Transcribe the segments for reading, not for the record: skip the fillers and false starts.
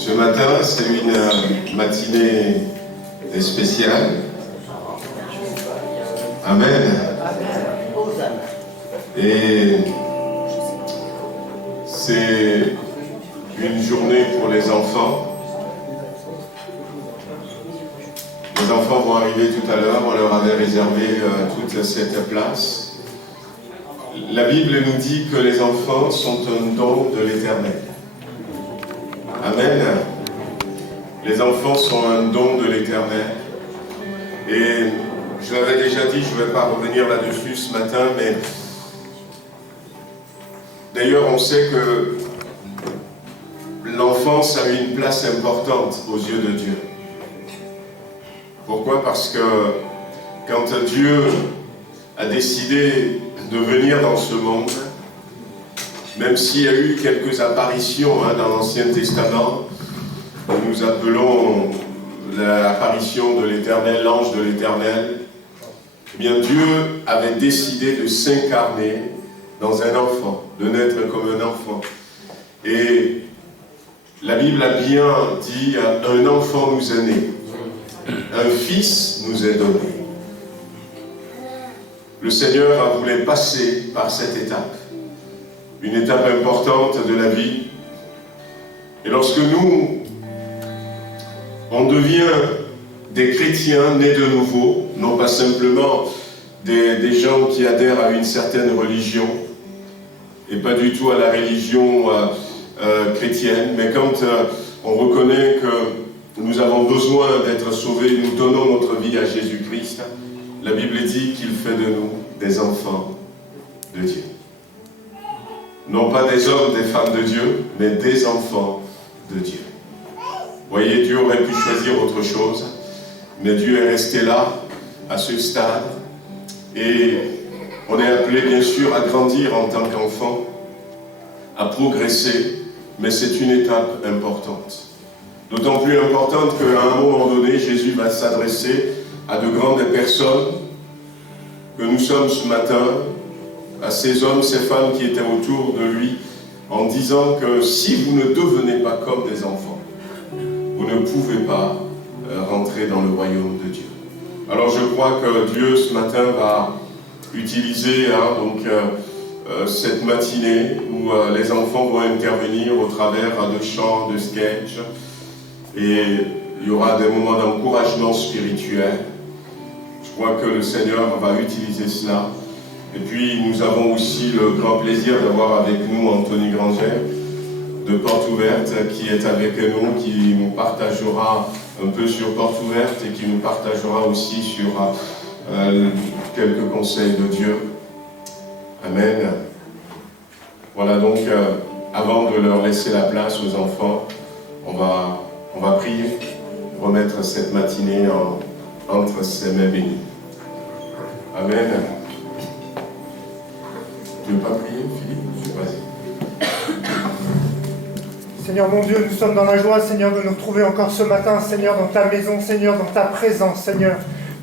Ce matin, c'est une matinée spéciale. Amen. Et c'est une journée pour les enfants. Les enfants vont arriver tout à l'heure, on leur avait réservé toute cette place. La Bible nous dit que les enfants sont un don de l'Éternel. Amen. Les enfants sont un don de l'Éternel. Et je l'avais déjà dit, je ne vais pas revenir là-dessus ce matin, mais d'ailleurs on sait que l'enfance a une place importante aux yeux de Dieu. Pourquoi? Parce que quand Dieu a décidé de venir dans ce monde, même s'il y a eu quelques apparitions dans l'Ancien Testament, que nous appelons l'apparition de l'Éternel, l'ange de l'Éternel, eh bien Dieu avait décidé de s'incarner dans un enfant, de naître comme un enfant. Et la Bible a bien dit, un enfant nous est né, un fils nous est donné. Le Seigneur a voulu passer par cette étape, une étape importante de la vie. Et lorsque nous, on devient des chrétiens nés de nouveau, non pas simplement des gens qui adhèrent à une certaine religion, et pas du tout à la religion chrétienne, mais quand on reconnaît que nous avons besoin d'être sauvés, nous donnons notre vie à Jésus-Christ, la Bible dit qu'il fait de nous des enfants de Dieu. Non pas des hommes, des femmes de Dieu, mais des enfants de Dieu. Vous voyez, Dieu aurait pu choisir autre chose, mais Dieu est resté là, à ce stade, et on est appelé bien sûr à grandir en tant qu'enfant, à progresser, mais c'est une étape importante. D'autant plus importante qu'à un moment donné, Jésus va s'adresser à de grandes personnes que nous sommes ce matin, à ces hommes, ces femmes qui étaient autour de lui, en disant que si vous ne devenez pas comme des enfants, vous ne pouvez pas rentrer dans le royaume de Dieu. Alors je crois que Dieu ce matin va utiliser cette matinée où les enfants vont intervenir au travers de chants, de sketchs, et il y aura des moments d'encouragement spirituel. Je crois que le Seigneur va utiliser cela. Et puis nous avons aussi le grand plaisir d'avoir avec nous Anthony Granger de Porte Ouverte qui est avec nous, qui nous partagera un peu sur Porte Ouverte et qui nous partagera aussi sur quelques conseils de Dieu. Amen. Voilà donc, avant de leur laisser la place aux enfants, on va prier, remettre cette matinée entre ses mains bénies. Amen. Tu ne veux pas prier, Philippe? Vas-y. Seigneur mon Dieu, nous sommes dans la joie, Seigneur, de nous retrouver encore ce matin, Seigneur, dans ta maison, Seigneur, dans ta présence, Seigneur.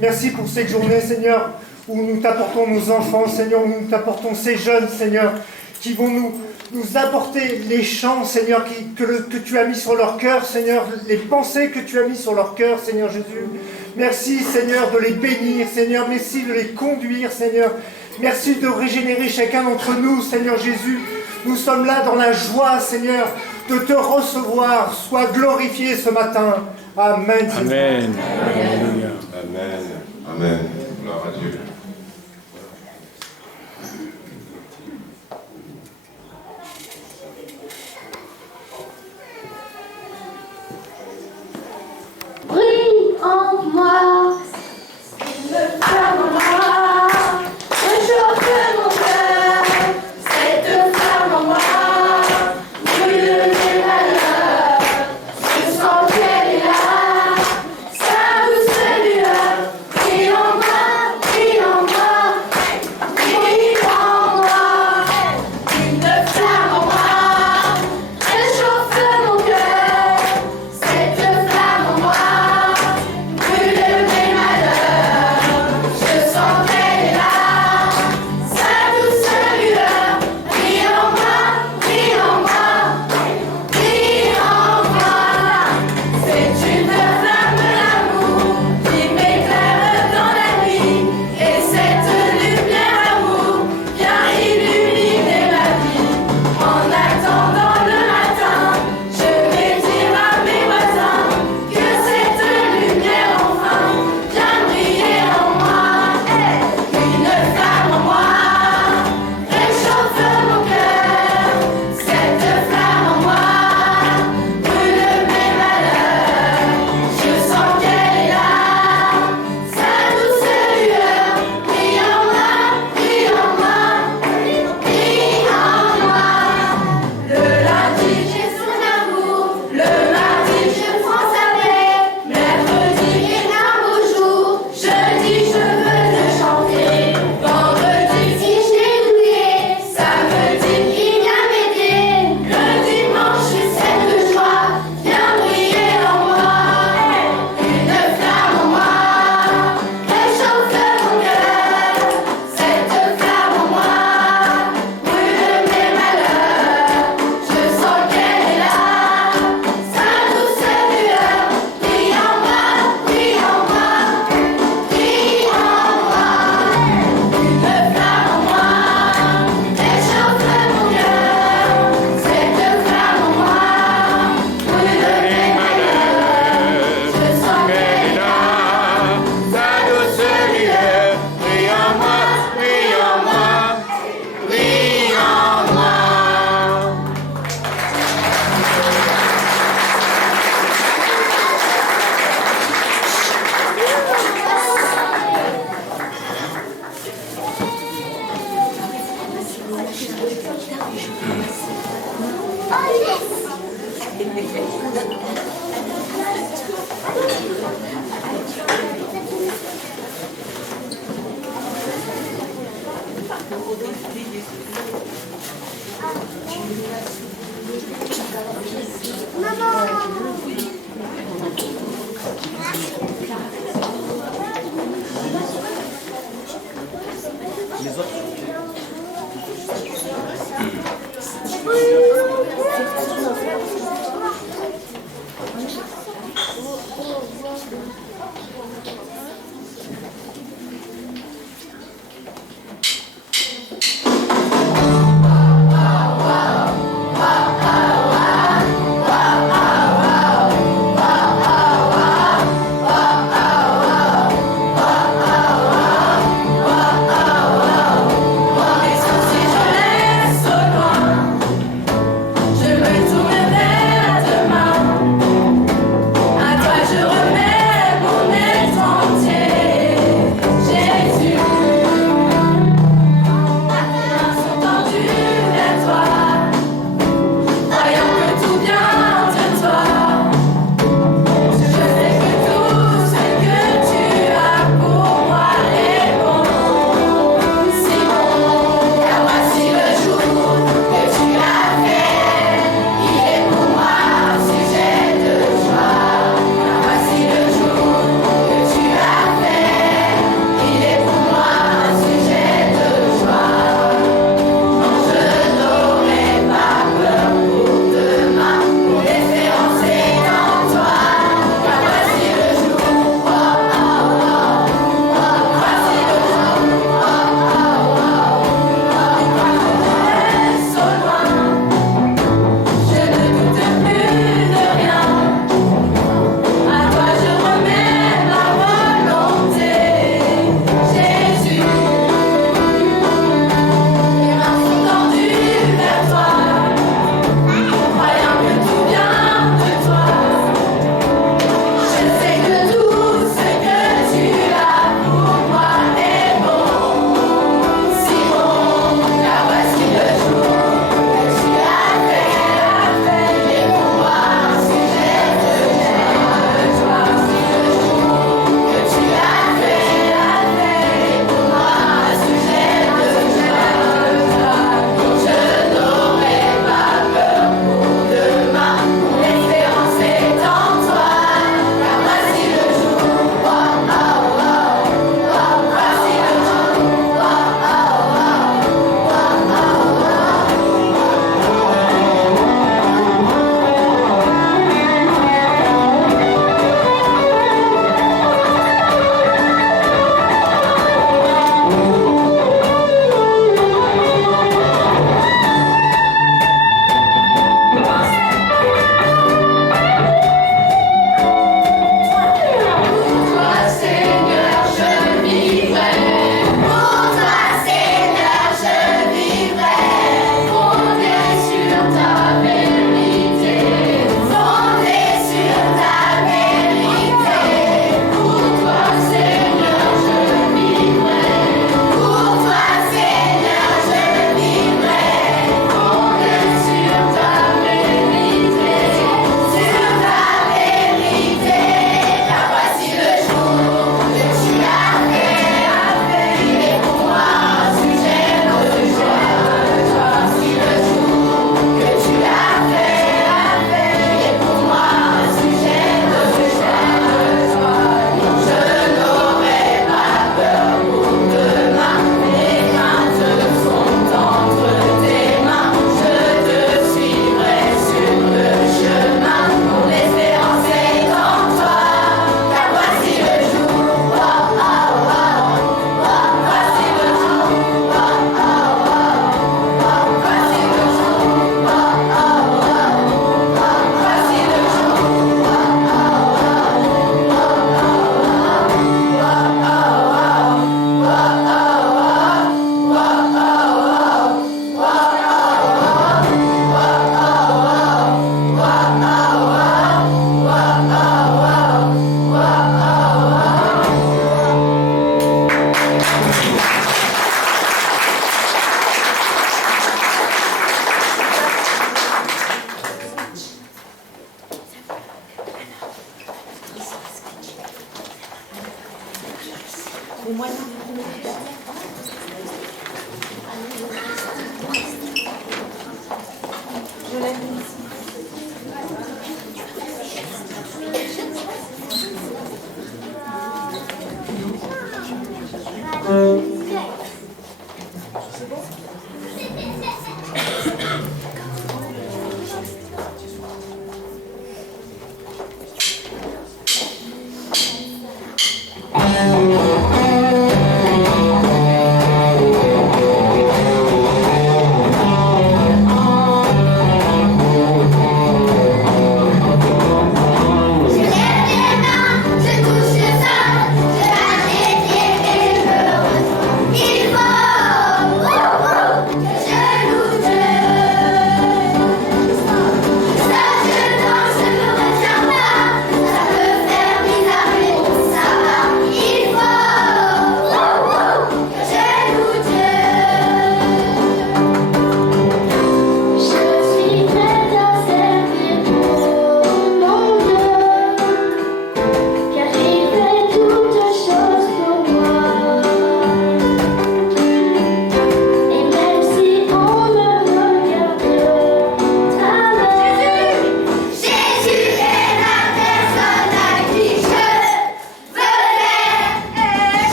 Merci pour cette journée, Seigneur, où nous t'apportons nos enfants, Seigneur, où nous t'apportons ces jeunes, Seigneur, qui vont nous apporter les chants, Seigneur, que tu as mis sur leur cœur, Seigneur, les pensées que tu as mis sur leur cœur, Seigneur Jésus. Merci, Seigneur, de les bénir, Seigneur. Merci de les conduire, Seigneur. Merci de régénérer chacun d'entre nous, Seigneur Jésus. Nous sommes là dans la joie, Seigneur, de te recevoir. Sois glorifié ce matin. Amen. Amen. Amen. Amen. Amen. Gloire à Dieu. Brille en moi, me flamme en moi, le jour de mon cœur, cette flamme en moi, brûle les malheurs, je sens qu'elle est là, sa douce lueur, et en moi.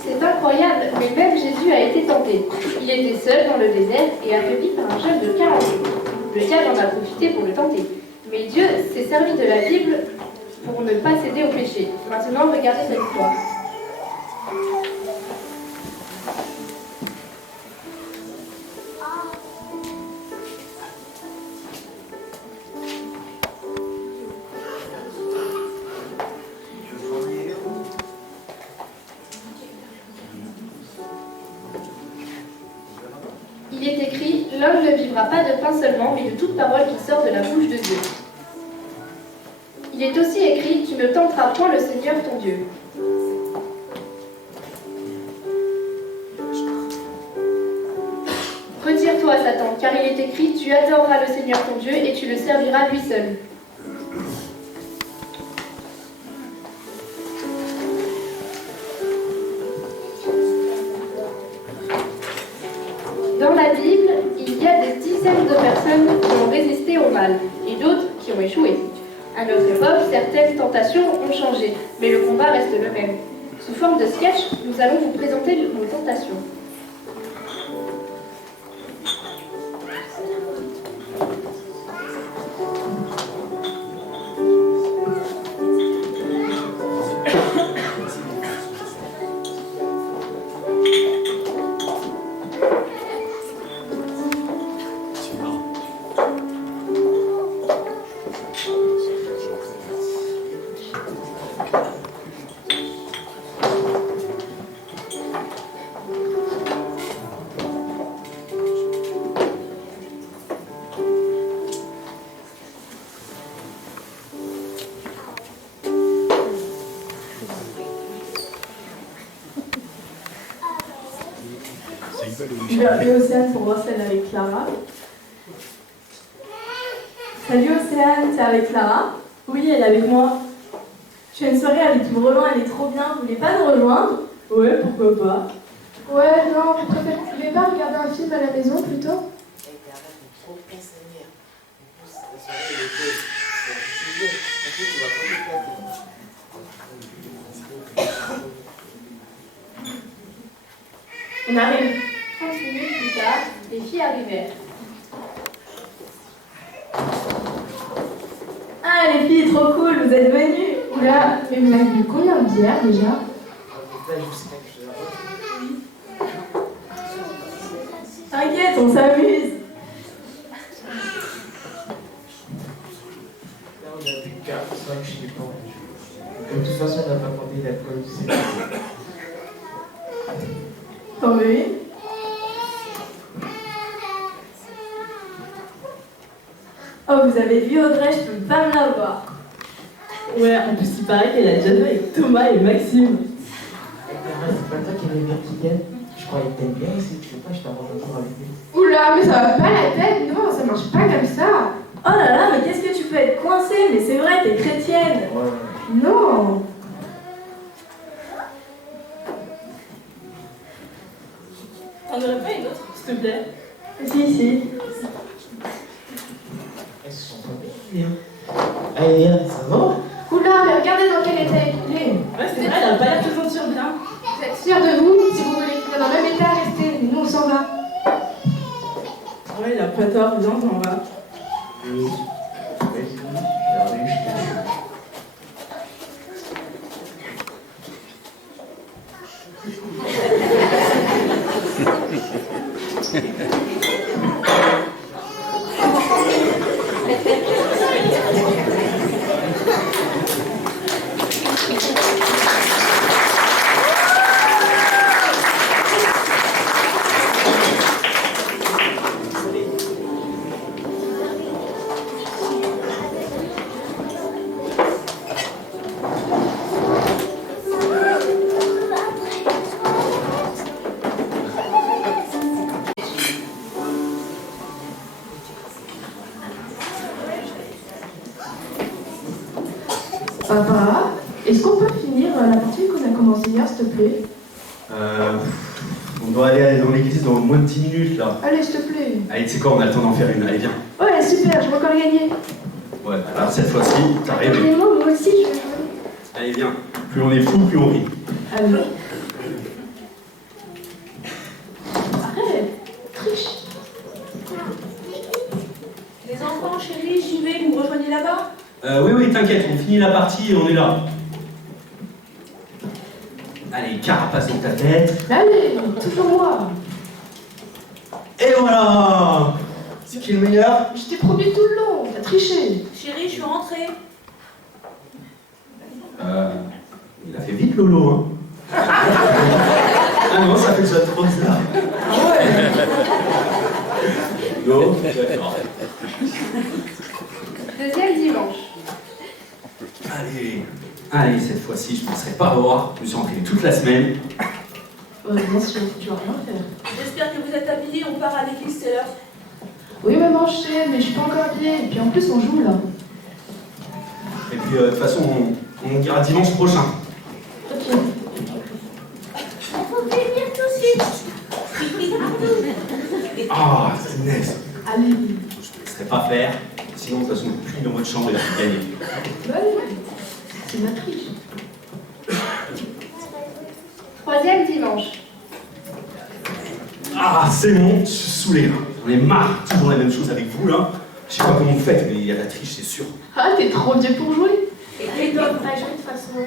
C'est incroyable, mais même Jésus a été tenté. Il était seul dans le désert et affaibli par un jeûne de 40 jours. Le diable en a profité pour le tenter. Mais Dieu s'est servi de la Bible pour ne pas céder au péché. Maintenant, regardez cette histoire. Il est écrit, l'homme ne vivra pas de pain seulement, mais de toute parole qui sort de la bouche de Dieu. Il est aussi écrit, tu ne tenteras point le Seigneur ton Dieu. Retire-toi, Satan, car il est écrit, tu adoreras le Seigneur ton Dieu et tu le serviras lui seul. Dans la Bible, il y a des dizaines de personnes qui ont résisté au mal et d'autres qui ont échoué. À notre époque, certaines tentations ont changé, mais le combat reste le même. Sous forme de sketch, nous allons vous présenter nos tentations. Je vais appeler Océane pour voir celle avec Clara. Salut Océane, c'est avec Clara? Oui, elle est avec moi. Je fais une soirée avec Yves Roland, elle est trop bien. Vous voulez pas nous rejoindre? Ouais, pourquoi pas. Ouais, non, vous pouvez pas regarder un film à la maison plutôt? On arrive. 30 minutes plus tard, les filles arrivèrent. Ah, les filles, trop cool, vous êtes venues. Oula, mais vous avez bu combien de bières déjà? T'inquiète, on s'amuse. Là, on a plus de cartes, c'est vrai que je suis pas. De toute façon, on n'a pas demandé l'alcool, c'est Oh oui. Oh, vous avez vu Audrey, je peux pas me la voir. Ouais, en plus il paraît qu'elle a déjà joué avec Thomas et Maxime. C'est pas toi qui aimais bien Kigan? Je croyais que t'aimes bien aussi, tu sais pas, je t'ai rencontré avec lui. Oula, mais ça va pas la tête, non, ça marche pas comme ça. Oh là là, mais qu'est-ce que tu peux être coincée? Mais c'est vrai, t'es chrétienne. Ouais. Non. Viens. Allez, viens, ça va? Oula, mais regardez dans quel état il est. Ouais, c'est vrai, elle a pas l'air toujours sûre bien. Vous êtes sûr de vous? Si vous voulez finir dans le même état, restez. Nous, on s'en va. Ouais, il a pas tort, viens, on s'en va. Oui. Vas-y, je vais je te Papa, est-ce qu'on peut finir la partie qu'on a commencée hier, s'il te plaît? On doit aller dans l'église dans moins de 10 minutes là. Allez, s'il te plaît. Allez, tu sais quoi, on a le temps d'en faire une, allez viens. Ouais, super, je vais encore gagner. Ouais, alors cette fois-ci, t'as rêvé. Mais moi aussi, je vais jouer. Allez viens. Plus on est fou, plus on rit. Allez. Arrête, triche. Les enfants, chérie, j'y vais, vous me rejoignez là-bas? Oui, t'inquiète, on finit la partie et on est là. Allez, carapace dans ta tête. Allez, toujours moi. Et voilà. C'est qui le meilleur? Je t'ai promis tout le long, t'as triché. Chérie, je suis rentrée. Il a fait vite Lolo, hein. Ah non, ça fait déjà trop ça. Ah ouais. Go. D'accord. Deuxième dimanche. Allez, cette fois-ci, je ne penserai pas revoir. Je me suis entraîné toute la semaine. Bien sûr, tu vas rien faire. J'espère que vous êtes habillés, on part à l'église, c'est l'heure. Oui, maman, je sais, mais je suis pas encore habillée. Et puis en plus, on joue là. Et puis, de toute façon, on dira dimanche prochain. Ok. Faut venir tout de suite. Ah, c'est naze. Allez. Je ne te laisserai pas faire. Sinon, de toute façon, plus dans votre chambre, il a tout gagné. Allez. C'est ma triche. Troisième dimanche. Ah, c'est bon, je suis saoulé là. J'en ai marre, toujours la même chose avec vous là. Je sais pas comment vous faites, mais il y a la triche, c'est sûr. Ah, t'es trop vieux pour jouer. Et donc, on va jouer de toute façon.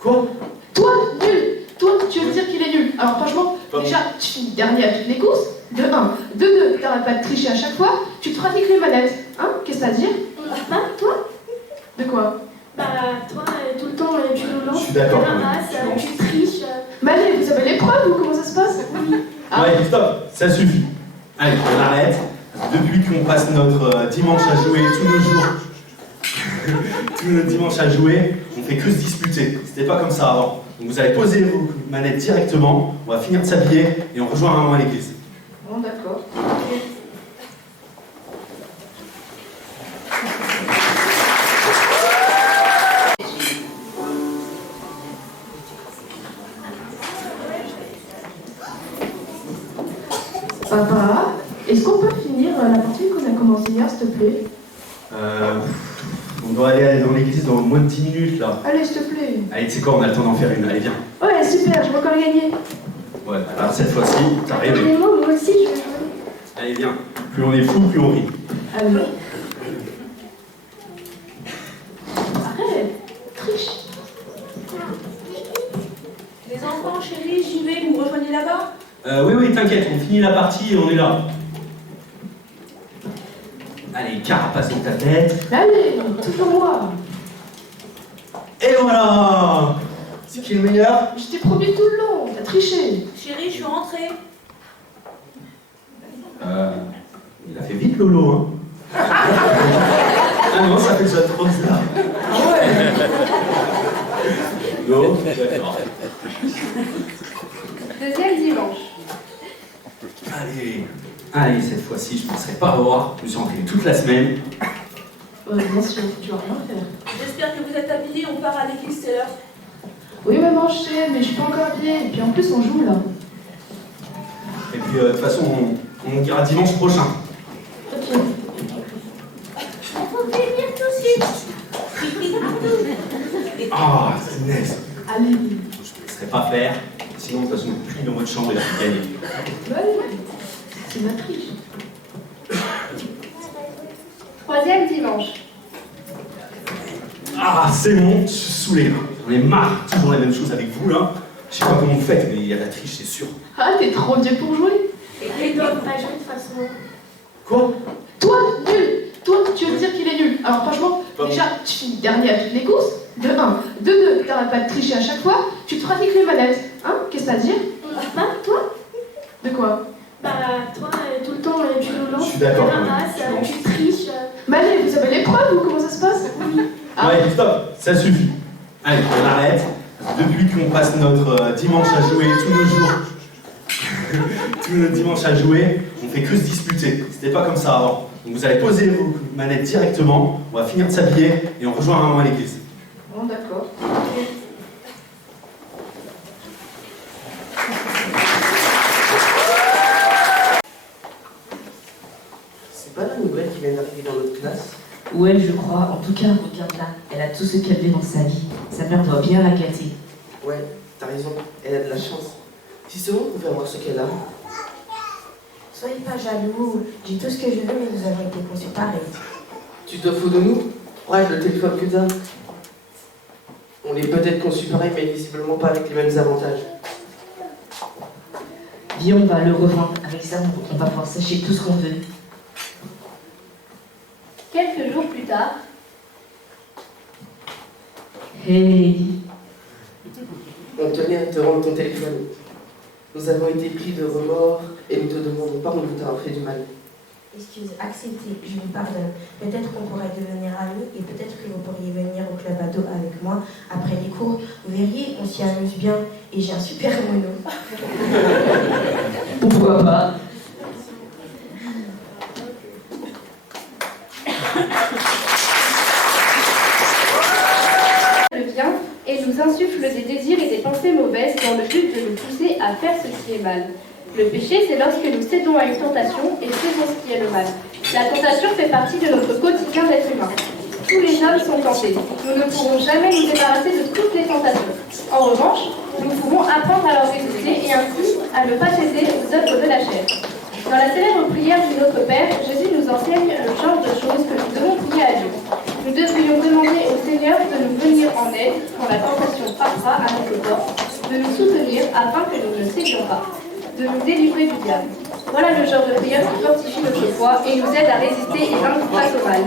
Quoi? Toi, nul. Toi, tu veux dire qu'il est nul. Alors franchement, Pas déjà, tu finis dernier à toutes les courses. De 1. De 2, t'arrêtes pas de tricher à chaque fois. Tu te pratiques les manettes. Hein? Qu'est-ce que ça veut dire? Hein, toi? De quoi? Bah, toi, tout le temps, tu nous lances. Je suis d'accord, Tu ramasses, ouais, tu triches. Mais allez, vous avez l'épreuve ou comment ça se passe? Ah. Ouais, stop, ça suffit. Allez, on arrête. Depuis qu'on passe notre dimanche à jouer, tous nos jours, tous nos dimanches à jouer, on fait que se disputer. C'était pas comme ça avant. Donc vous allez poser vos manettes directement, on va finir de s'habiller et on rejoint maman à l'église. Bon, d'accord. Papa, est-ce qu'on peut finir la partie qu'on a commencée hier, s'il te plaît? On doit aller dans l'église dans moins de 10 minutes là. Allez, s'il te plaît. Allez, tu sais quoi, on a le temps d'en faire une, allez viens. Ouais, super, je vais encore gagner. Ouais, alors cette fois-ci, t'as rêvé. Mais moi aussi, je vais jouer. Allez, viens. Plus on est fou, plus on rit. Allez. Arrête, triche. Les enfants, chérie, j'y vais, vous me rejoignez là-bas? Oui, t'inquiète, on finit la partie et on est là. Allez, carapace dans ta tête. Allez, toujours moi. Et voilà. C'est qui le meilleur? Je t'ai promis tout le long, t'as triché. Chérie, je suis rentrée. Il a fait vite Lolo, hein. Ah non, ça fait déjà trop ça. Ah ouais. Go. D'accord. Deuxième dimanche. Allez, cette fois-ci, je ne penserai pas revoir. Je me suis entraîné toute la semaine. Bien sûr, tu vas rien faire. J'espère que vous êtes habillés, on part à l'église, c'est l'heure. Oui, maman, je sais, mais je suis pas encore habillée. Et puis en plus, on joue là. Et puis, de toute façon, on dira dimanche prochain. Ok. Faut venir Ah, c'est naze. Allez, Je ne laisserai pas faire, sinon de toute façon, je plie dans votre chambre et je vais gagner. c'est ma triche. Troisième dimanche. Ah, c'est bon, je suis saoulé. J'en ai marre, toujours la même chose avec vous là. Je sais pas comment vous faites, mais il y a la triche, c'est sûr. Ah, t'es trop vieux pour jouer. Et il doit pas jouer de toute façon. Quoi? Toi, nul. Toi, tu veux me dire qu'il est nul. Alors franchement, Pardon. déjà, tu finis dernier à toutes les courses. De 1. De 2, t'arrêtes pas de tricher à chaque fois. Tu te pratiques les manettes. Hein? Qu'est-ce que t'as à dire? Bah, toi De quoi? Bah, toi, tout le temps, tu nous lances. Je suis d'accord, Tu quand même. ramasses, tu triches. Mais allez, vous avez l'épreuve ou comment ça se passe? Ah. Ouais, stop, ça suffit. Allez, on arrête. Depuis qu'on passe notre dimanche à jouer tous nos jours, tous nos dimanches à jouer, on fait que se disputer. C'était pas comme ça avant. Donc vous allez poser vos manettes directement, on va finir de s'habiller et on rejoint maman à l'église. Bon, d'accord. C'est pas la nouvelle qui vient d'arriver dans notre classe? Ouais, je crois. En tout cas, regarde là. Elle a tout ce qu'elle veut dans sa vie. Sa mère doit bien la gâter. Ouais, t'as raison, elle a de la chance. Si seulement on pouvait avoir ce qu'elle a. Soyez pas jaloux. J'ai tout ce que je veux, mais nous avons été conçus pareil. Tu te fous de nous? Ouais, le téléphone que t'as. On est peut-être conçus pareil, mais visiblement pas avec les mêmes avantages. Viens, on va le rejoindre. Avec ça, on va pouvoir s'acheter tout ce qu'on veut. Quelques jours plus tard, Hey! On tenait à te rendre ton téléphone. Nous avons été pris de remords et nous te demandons pardon de t'avoir fait du mal. Excuse, acceptez, je vous pardonne. Peut-être qu'on pourrait devenir amis et peut-être que vous pourriez venir au club ado avec moi après les cours. Vous verriez, on s'y amuse bien et j'ai un super mono. Pourquoi pas? le vient et nous insuffle des désirs et des pensées mauvaises dans le but de nous pousser à faire ce qui est mal. Le péché, c'est lorsque nous cédons à une tentation et faisons ce qui est le mal. La tentation fait partie de notre quotidien d'être humain. Tous les hommes sont tentés. Nous ne pourrons jamais nous débarrasser de toutes les tentations. En revanche, nous pouvons apprendre à leur résister et ainsi à ne pas céder aux œuvres de la chair. Dans la célèbre prière du Notre Père, Jésus nous enseigne le genre de choses que nous devons prier à Dieu. Nous devrions demander au Seigneur de nous venir en aide quand la tentation frappera à notre porte, de nous soutenir afin que nous ne cédions pas, de nous délivrer du diable. Voilà le genre de prière qui fortifie notre foi et nous aide à résister et vaincre face au mal.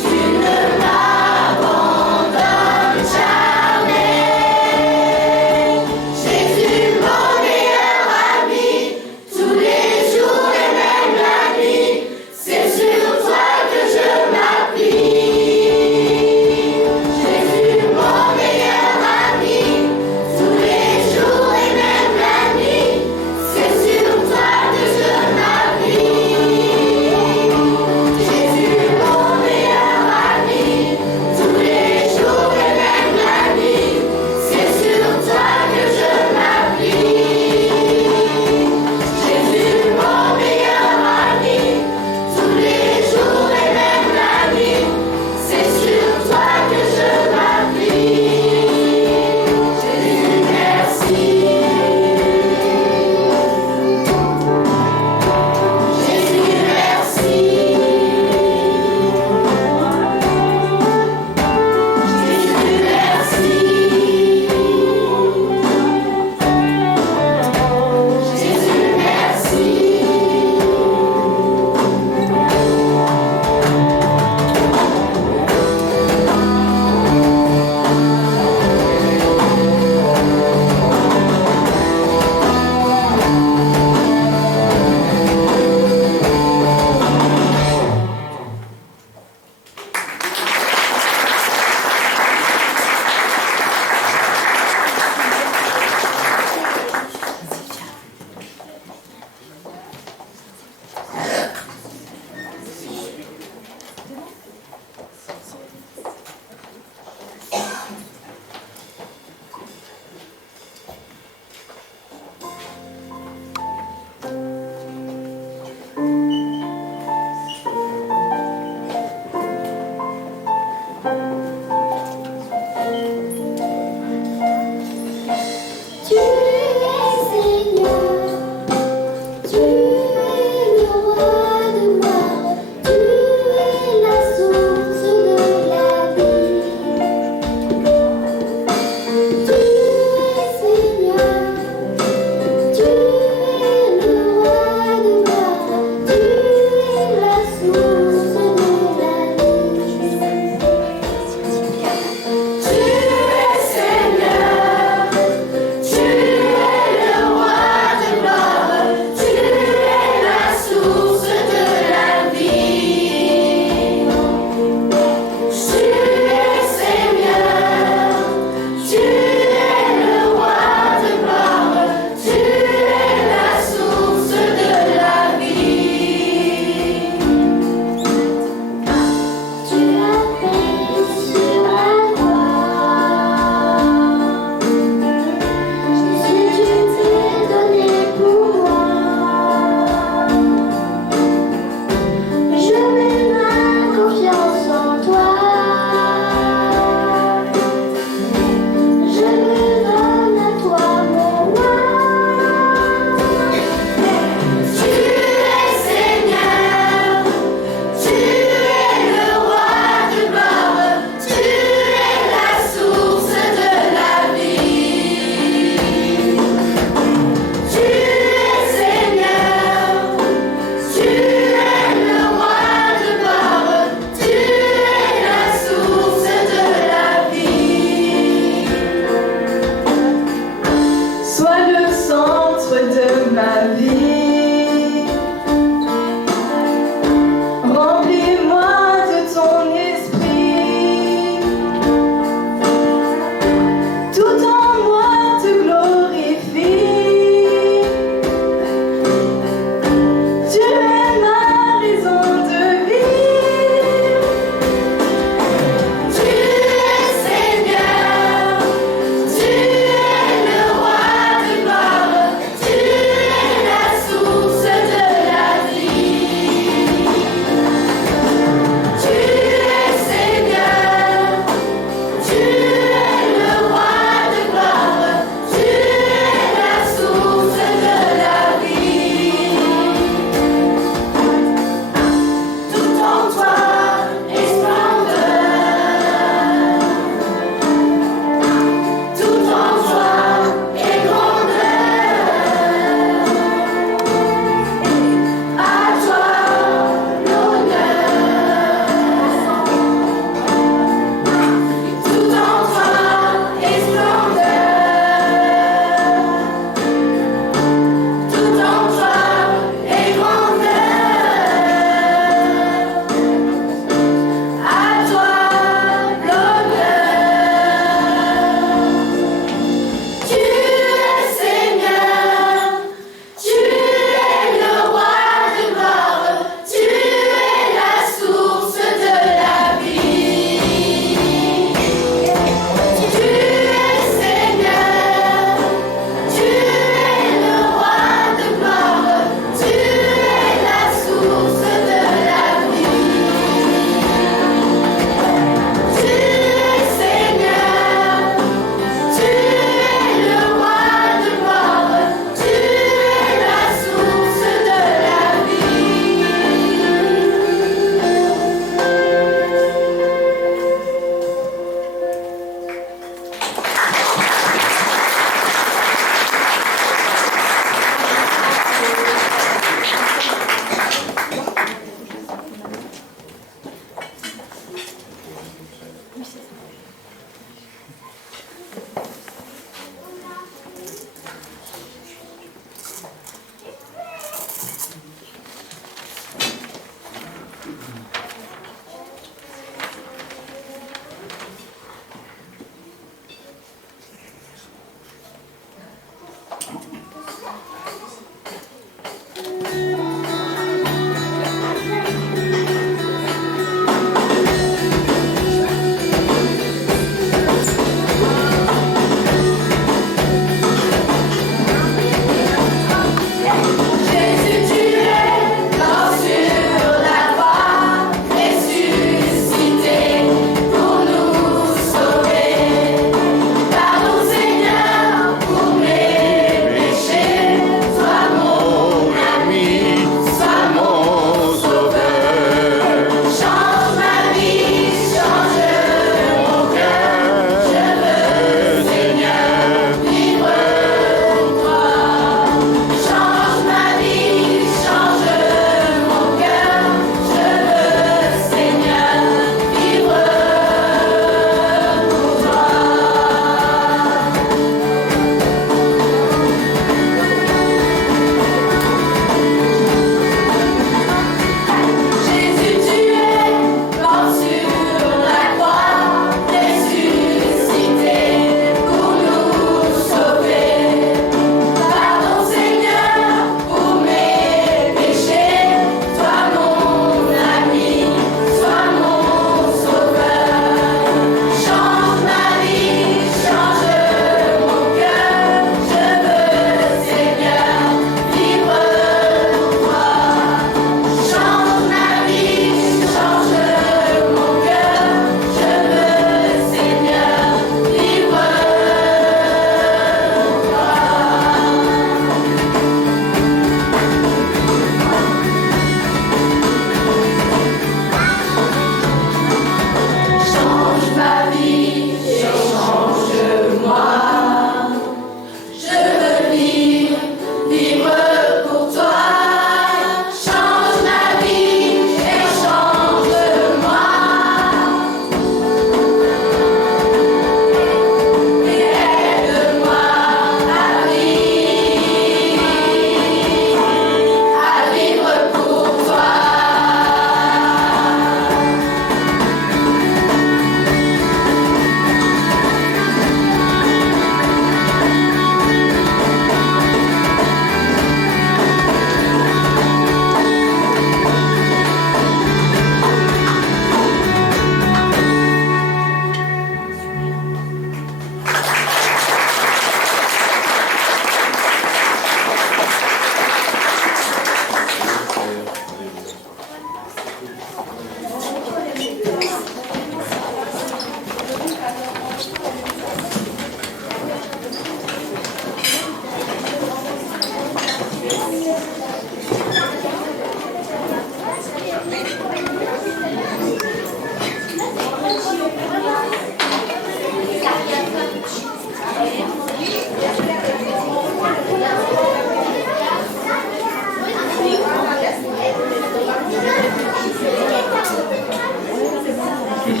Est-ce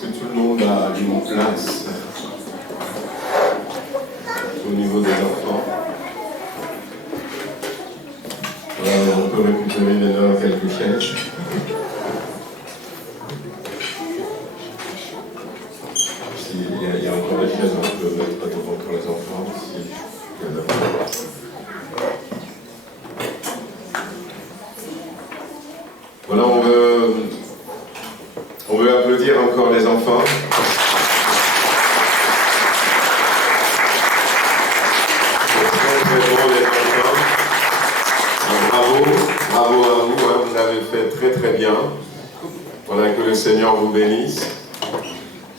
que tout le monde a une place au niveau des enfants? Voilà, on peut récupérer maintenant quelques chaises. Il y a encore des chaises, on peut mettre devant pour les enfants. Si il y en a pas. Voilà, on veut applaudir encore les enfants. C'est très bon les enfants. Bravo à vous, hein, vous avez fait très très bien. Voilà, que le Seigneur vous bénisse.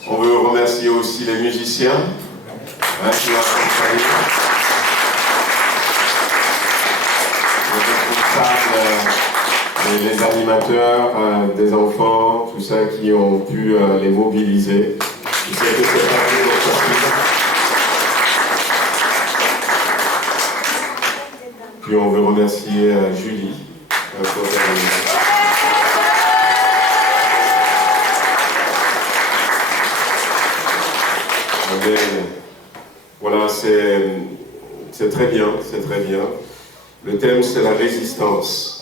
On veut remercier aussi les musiciens hein, qui ont accompagné. Les animateurs, des enfants, tout ça qui ont pu les mobiliser. Je sais que c'est pas toujours facile. Puis on veut remercier Julie pour terminer. Voilà, c'est très bien, c'est très bien. Le thème, c'est la résistance.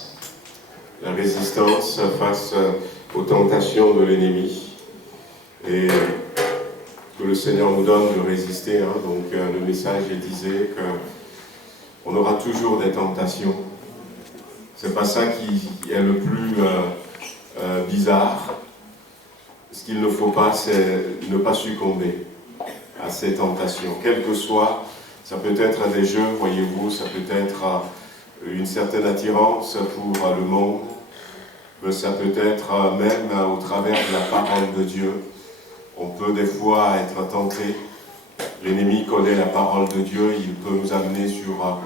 La résistance face aux tentations de l'ennemi. Et que le Seigneur nous donne de résister. Hein. Donc le message disait qu'on aura toujours des tentations. C'est pas ça qui est le plus bizarre. Ce qu'il ne faut pas, c'est ne pas succomber à ces tentations. Quel que soit, ça peut être des jeux, voyez-vous, ça peut être une certaine attirance pour le monde, ça peut être même au travers de la parole de Dieu. On peut des fois être tenté. L'ennemi connaît la parole de Dieu, il peut nous amener sur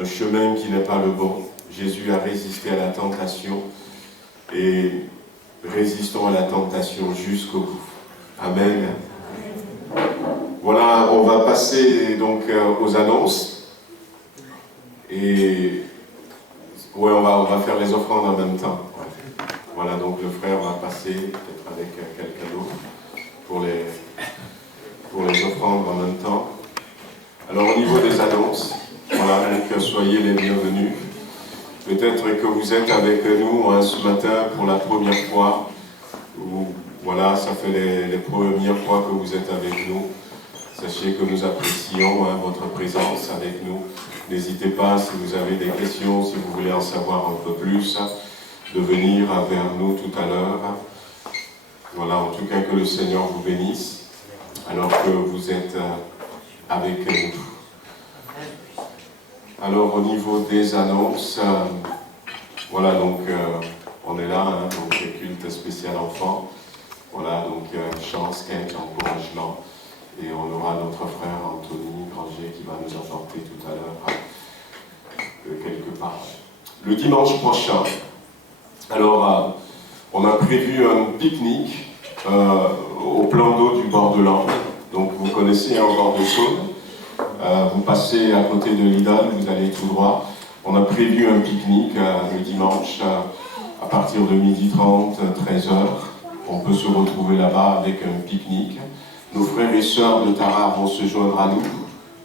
un chemin qui n'est pas le bon. Jésus a résisté à la tentation et résistons à la tentation jusqu'au bout. Amen. Voilà, on va passer donc aux annonces. Et ouais, on va faire les offrandes en même temps. Voilà, donc le frère va passer peut-être avec quelqu'un d'autre pour les offrandes en même temps. Alors au niveau des annonces, voilà, donc soyez les bienvenus. Peut-être que vous êtes avec nous hein, ce matin pour la première fois, ou voilà, ça fait les premières fois que vous êtes avec nous. Sachez que nous apprécions hein, votre présence avec nous. N'hésitez pas, si vous avez des questions, si vous voulez en savoir un peu plus, de venir vers nous tout à l'heure. Voilà, en tout cas, que le Seigneur vous bénisse, alors que vous êtes avec nous. Alors, au niveau des annonces, voilà, donc, on est là, hein, donc, culte spécial enfant. Voilà, donc, chant, sketch, encouragement. Et on aura notre frère Anthony Granger qui va nous apporter tout à l'heure quelques paroles. Le dimanche prochain, alors on a prévu un pique-nique au plan d'eau du bord de l'Ambre. Donc vous connaissez un bord de Saône. Vous passez à côté de Lidl, vous allez tout droit. On a prévu un pique-nique le dimanche à partir de 12h30, 13h. On peut se retrouver là-bas avec un pique-nique. Nos frères et sœurs de Tara vont se joindre à nous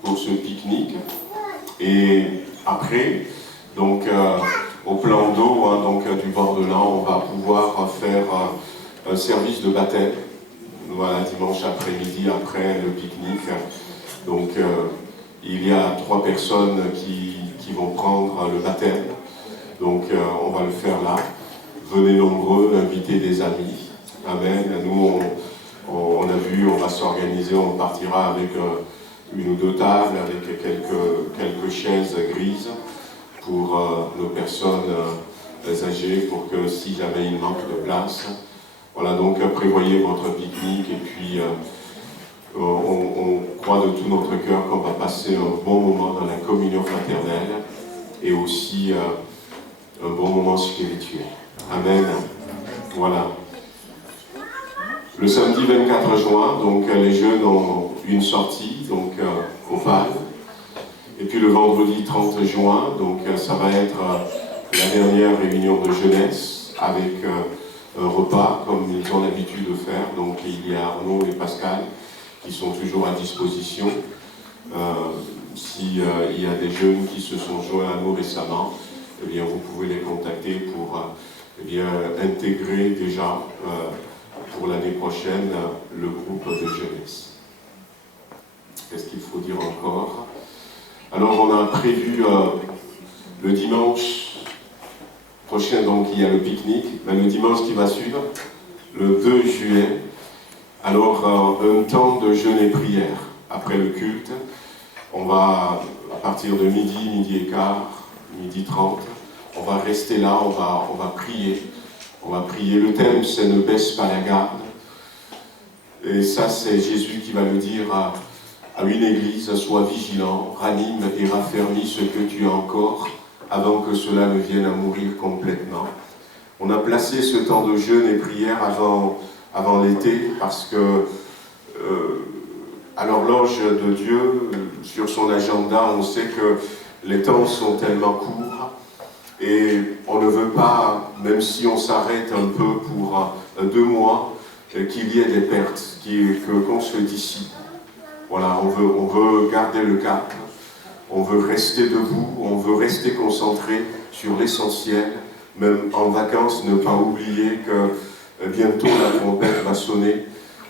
pour ce pique-nique. Et après, donc au plan d'eau hein, donc, du bord de l'An, on va pouvoir faire un service de baptême. Voilà, dimanche après-midi, après le pique-nique. Donc il y a 3 personnes qui vont prendre le baptême. Donc on va le faire là. Venez nombreux, invitez des amis. Amen. Nous, on a vu, on va s'organiser, on partira avec une ou 2 tables, avec quelques chaises grises pour nos personnes âgées, pour que si jamais il manque de place, voilà, donc prévoyez votre pique-nique et puis on croit de tout notre cœur qu'on va passer un bon moment dans la communion fraternelle et aussi un bon moment spirituel. Amen. Voilà. Le samedi 24 juin, donc les jeunes ont une sortie donc, au PAL. puis le vendredi 30 juin, donc ça va être la dernière réunion de jeunesse avec un repas comme ils ont l'habitude de faire. Donc il y a Arnaud et Pascal qui sont toujours à disposition. S'il y a des jeunes qui se sont joints à nous récemment, eh bien, vous pouvez les contacter pour eh bien, intégrer déjà pour l'année prochaine le groupe de jeunesse. Qu'est-ce qu'il faut dire encore? Alors on a prévu le dimanche prochain, donc il y a le pique-nique, mais le dimanche qui va suivre, le 2 juillet, alors un temps de jeûne et prière après le culte. On va, à partir de midi et quart, midi 30, on va rester là, on va prier. On va prier. Le thème, c'est « Ne baisse pas la garde ». Et ça, c'est Jésus qui va le dire à une église, « Sois vigilant, ranime et raffermis ce que tu as encore, avant que cela ne vienne à mourir complètement ». On a placé ce temps de jeûne et prière avant l'été, parce que à l'horloge de Dieu, sur son agenda, on sait que les temps sont tellement courts et on ne veut pas, même si on s'arrête un peu pour 2 mois, qu'il y ait des pertes, qu'on se dissipe. Voilà, on veut garder le cap, on veut rester debout, on veut rester concentré sur l'essentiel, même en vacances, ne pas oublier que bientôt la trompette va sonner.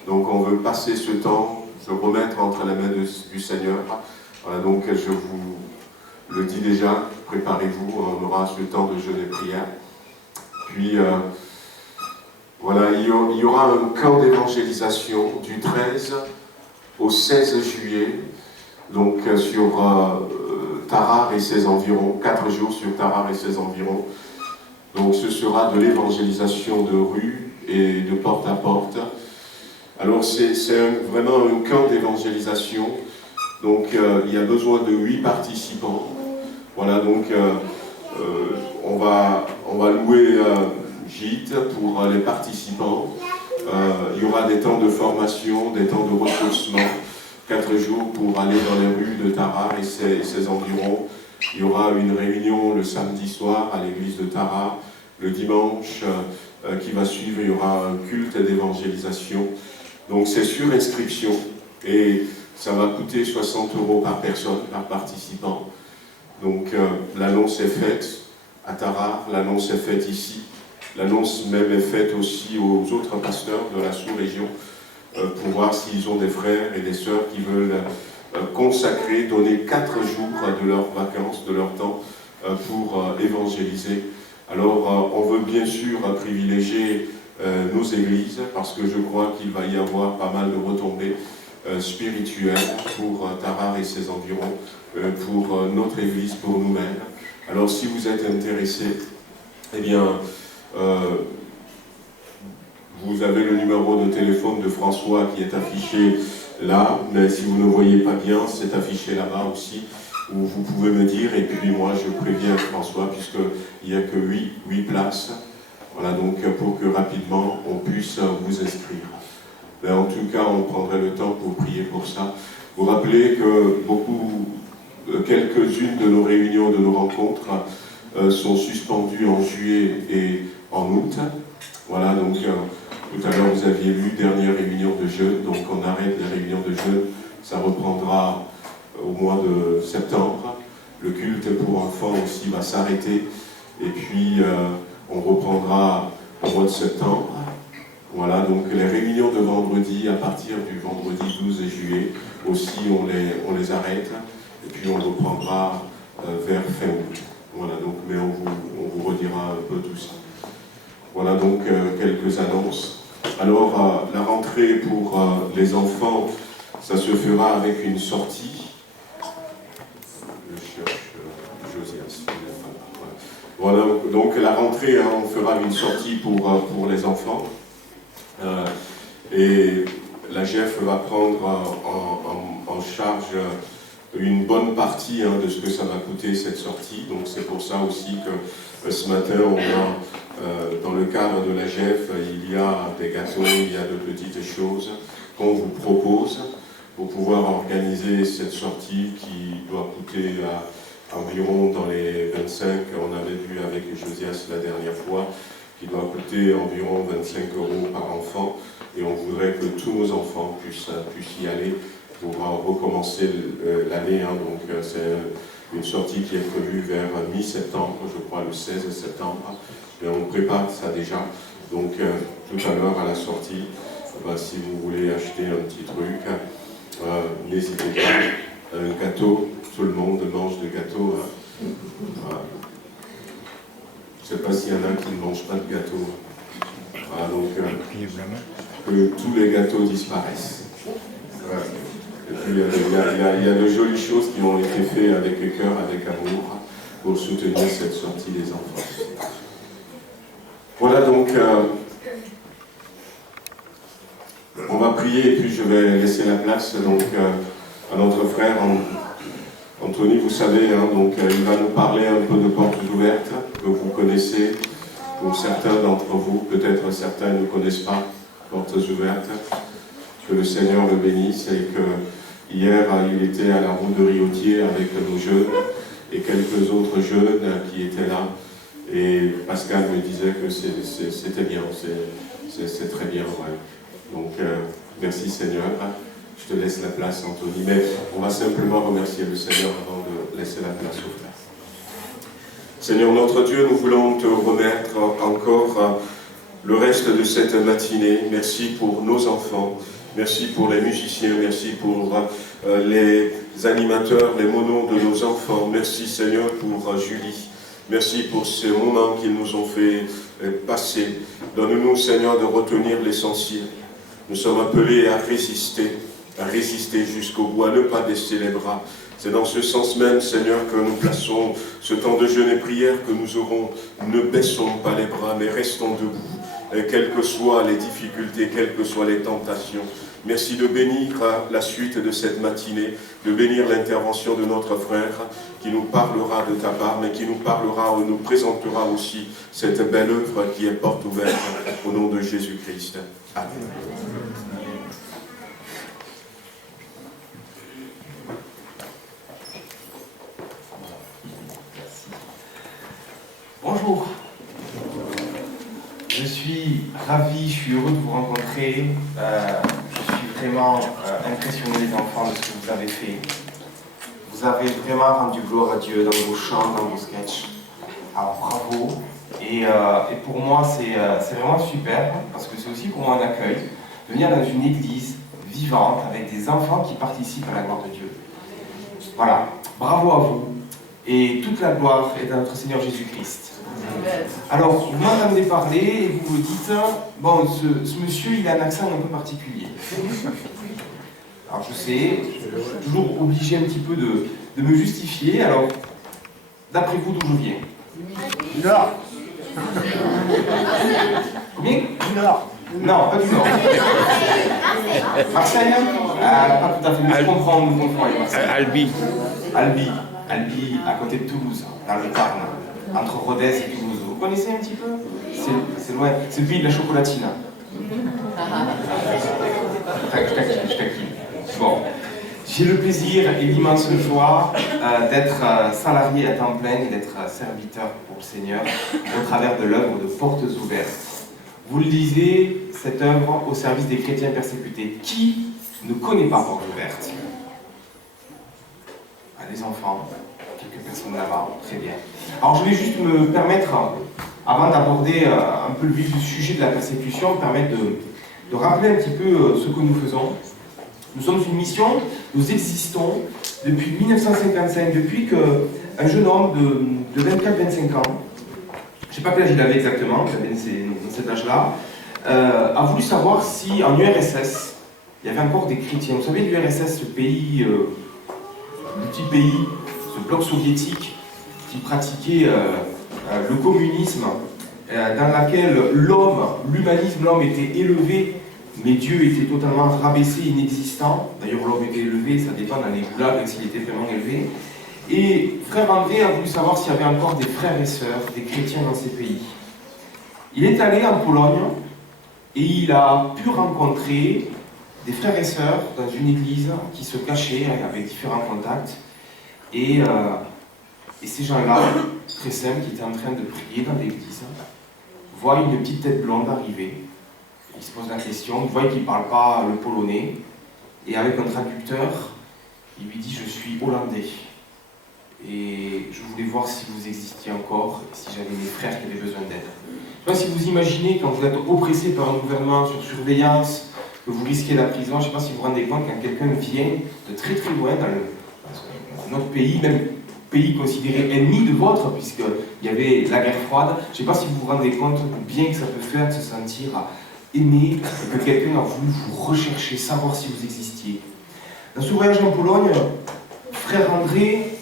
Donc on veut passer ce temps, se remettre entre les mains du Seigneur. Voilà, donc je vous le dis déjà, préparez-vous, on aura ce temps de jeûne et prière. Puis voilà, il y aura un camp d'évangélisation du 13 au 16 juillet, donc sur Tarare et ses environs, 4 jours sur Tarare et ses environs. Donc ce sera de l'évangélisation de rue et de porte à porte. Alors c'est vraiment un camp d'évangélisation, donc il y a besoin de 8 participants. Voilà, donc on va louer gîte pour les participants. Il y aura des temps de formation, des temps de ressourcement, 4 jours pour aller dans les rues de Tarare et ses environs. Il y aura une réunion le samedi soir à l'église de Tarare. Le dimanche qui va suivre, il y aura un culte d'évangélisation. Donc c'est sur inscription et ça va coûter 60 € par personne, par participant. Donc l'annonce est faite à Tarare, l'annonce est faite ici. L'annonce même est faite aussi aux autres pasteurs de la sous-région pour voir s'ils ont des frères et des sœurs qui veulent consacrer, donner 4 jours de leurs vacances, de leur temps pour évangéliser. Alors on veut bien sûr privilégier nos églises parce que je crois qu'il va y avoir pas mal de retombées spirituelles pour Tarare et ses environs, pour notre église, pour nous-mêmes. Alors si vous êtes intéressés, eh bien vous avez le numéro de téléphone de François qui est affiché là, mais si vous ne voyez pas bien, c'est affiché là-bas aussi, où vous pouvez me dire, et puis moi je préviens François, puisqu'il n'y a que 8 places, voilà, donc pour que rapidement on puisse vous inscrire. Mais en tout cas, on prendrait le temps pour prier pour ça. Vous rappelez que quelques-unes de nos réunions, de nos rencontres, sont suspendues en juillet et en août. Voilà, donc tout à l'heure vous aviez lu dernière réunion de jeûne, donc on arrête les réunions de jeûne, ça reprendra au mois de septembre. Le culte pour enfants aussi va s'arrêter et puis on reprendra au mois de septembre. Voilà, donc les réunions de vendredi, à partir du vendredi 12 juillet, aussi on les arrête et puis on reprendra vers fin août. Voilà, donc, mais on vous redira un peu tout ça. Voilà donc quelques annonces. Alors, la rentrée pour les enfants, ça se fera avec une sortie. Je cherche Josias. Voilà, donc la rentrée, on fera une sortie pour les enfants. Et la GEF va prendre en charge une bonne partie de ce que ça va coûter cette sortie. Donc c'est pour ça aussi que ce matin, dans le cadre de la GEF, il y a des gâteaux, il y a de petites choses qu'on vous propose pour pouvoir organiser cette sortie qui doit coûter coûter environ dans les 25, on avait vu avec Josias la dernière fois, qui doit coûter environ 25 € par enfant. Et on voudrait que tous nos enfants puissent y aller pour recommencer l'année. Donc c'est une sortie qui est prévue vers mi-septembre, je crois le 16 septembre. Mais on prépare ça déjà. Donc tout à l'heure à la sortie, si vous voulez acheter un petit truc, n'hésitez pas. Un gâteau, tout le monde mange de gâteau. Voilà. Je ne sais pas s'il y en a qui ne mangent pas de gâteau. Voilà, donc que tous les gâteaux disparaissent. Voilà. Et puis il y a de jolies choses qui ont été faites avec cœur, avec amour, pour soutenir cette sortie des enfants. Voilà donc, on va prier et puis je vais laisser la place donc, à notre frère Anthony, vous savez, donc il va nous parler un peu de portes ouvertes que vous connaissez, pour certains d'entre vous, peut-être certains ne connaissent pas portes ouvertes. Que le Seigneur le bénisse et que hier il était à la route de Riotier avec nos jeunes et quelques autres jeunes qui étaient là. Et Pascal me disait que c'était bien, c'est très bien. Ouais. Donc merci Seigneur. Je te laisse la place, Anthony. Mais on va simplement remercier le Seigneur avant de laisser la place au frère. Seigneur notre Dieu, nous voulons te remettre encore le reste de cette matinée. Merci pour nos enfants. Merci pour les musiciens. Merci pour les animateurs, les monos de nos enfants. Merci Seigneur pour Julie. Merci pour ces moments qu'ils nous ont fait passer. Donne-nous Seigneur de retenir l'essentiel. Nous sommes appelés à résister jusqu'au bout, à ne pas baisser les bras. C'est dans ce sens même, Seigneur, que nous plaçons ce temps de jeûne et prière que nous aurons. Ne baissons pas les bras, mais restons debout, quelles que soient les difficultés, quelles que soient les tentations. Merci de bénir la suite de cette matinée, de bénir l'intervention de notre frère qui nous parlera de ta part, mais qui nous parlera ou nous présentera aussi cette belle œuvre qui est porte ouverte au nom de Jésus-Christ. Amen. Bonjour, je suis ravi, je suis heureux de vous rencontrer. Je suis vraiment impressionné les enfants de ce que vous avez fait. Vous avez vraiment rendu gloire à Dieu dans vos chants, dans vos sketchs. Alors bravo. Et pour moi c'est vraiment super parce que c'est aussi pour moi un accueil de venir dans une église vivante avec des enfants qui participent à la gloire de Dieu. Voilà, bravo à vous. Et toute la gloire est à notre Seigneur Jésus-Christ. Alors, vous m'entendez parler et vous me dites, bon, ce monsieur, il a un accent un peu particulier. Alors, je sais, je suis toujours obligé un petit peu de me justifier. Alors, d'après vous, d'où je viens? Du Nord. Combien? Du Nord. Non, pas du Nord. Marseille? Pas tout à fait, mais je comprends avec Marseille. Albi, à côté de Toulouse, dans le Tarn, entre Rodez et Toulouse. Vous connaissez un petit peu? C'est loin, c'est le pays de la chocolatine. Je taquine. Bon, j'ai le plaisir et l'immense joie d'être salarié à temps plein et d'être serviteur pour le Seigneur au travers de l'œuvre de Portes Ouvertes. Vous le disiez, cette œuvre au service des chrétiens persécutés. Qui ne connaît pas Portes Ouvertes? Les enfants, quelques personnes là-bas, très bien. Alors je vais juste me permettre, avant d'aborder un peu le vif du sujet de la persécution, me permettre de rappeler un petit peu ce que nous faisons. Nous sommes une mission, nous existons depuis 1955, depuis qu'un jeune homme de 24-25 ans, je ne sais pas quel âge il avait exactement, il avait dans cet âge-là, a voulu savoir si en URSS, il y avait encore des chrétiens. Vous savez, l'URSS, ce pays... le petit pays, ce bloc soviétique qui pratiquait le communisme, dans laquelle l'humanisme, l'homme était élevé, mais Dieu était totalement rabaissé, inexistant. D'ailleurs, l'homme était élevé, ça dépend dans les goulags s'il était vraiment élevé. Et frère André a voulu savoir s'il y avait encore des frères et sœurs, des chrétiens dans ces pays. Il est allé en Pologne et il a pu rencontrer des frères et sœurs dans une église qui se cachaient avec différents contacts. Et ces gens-là, très simples, qui étaient en train de prier dans l'église, voient une petite tête blonde arriver. Ils se posent la question, ils voient qu'il ne parle pas le polonais. Et avec un traducteur, il lui dit « Je suis hollandais. Et je voulais voir si vous existiez encore, et si j'avais mes frères qui avaient besoin d'aide. » Je ne sais pas si vous imaginez, quand vous êtes oppressé par un gouvernement sur surveillance, que vous risquez la prison, je ne sais pas si vous vous rendez compte quand quelqu'un vient de très très loin dans notre pays, même pays considéré ennemi de vôtre, puisqu'il y avait la guerre froide, je ne sais pas si vous vous rendez compte du bien que ça peut faire de se sentir aimé, et que quelqu'un a voulu vous rechercher, savoir si vous existiez. Dans ce voyage en Pologne, frère André,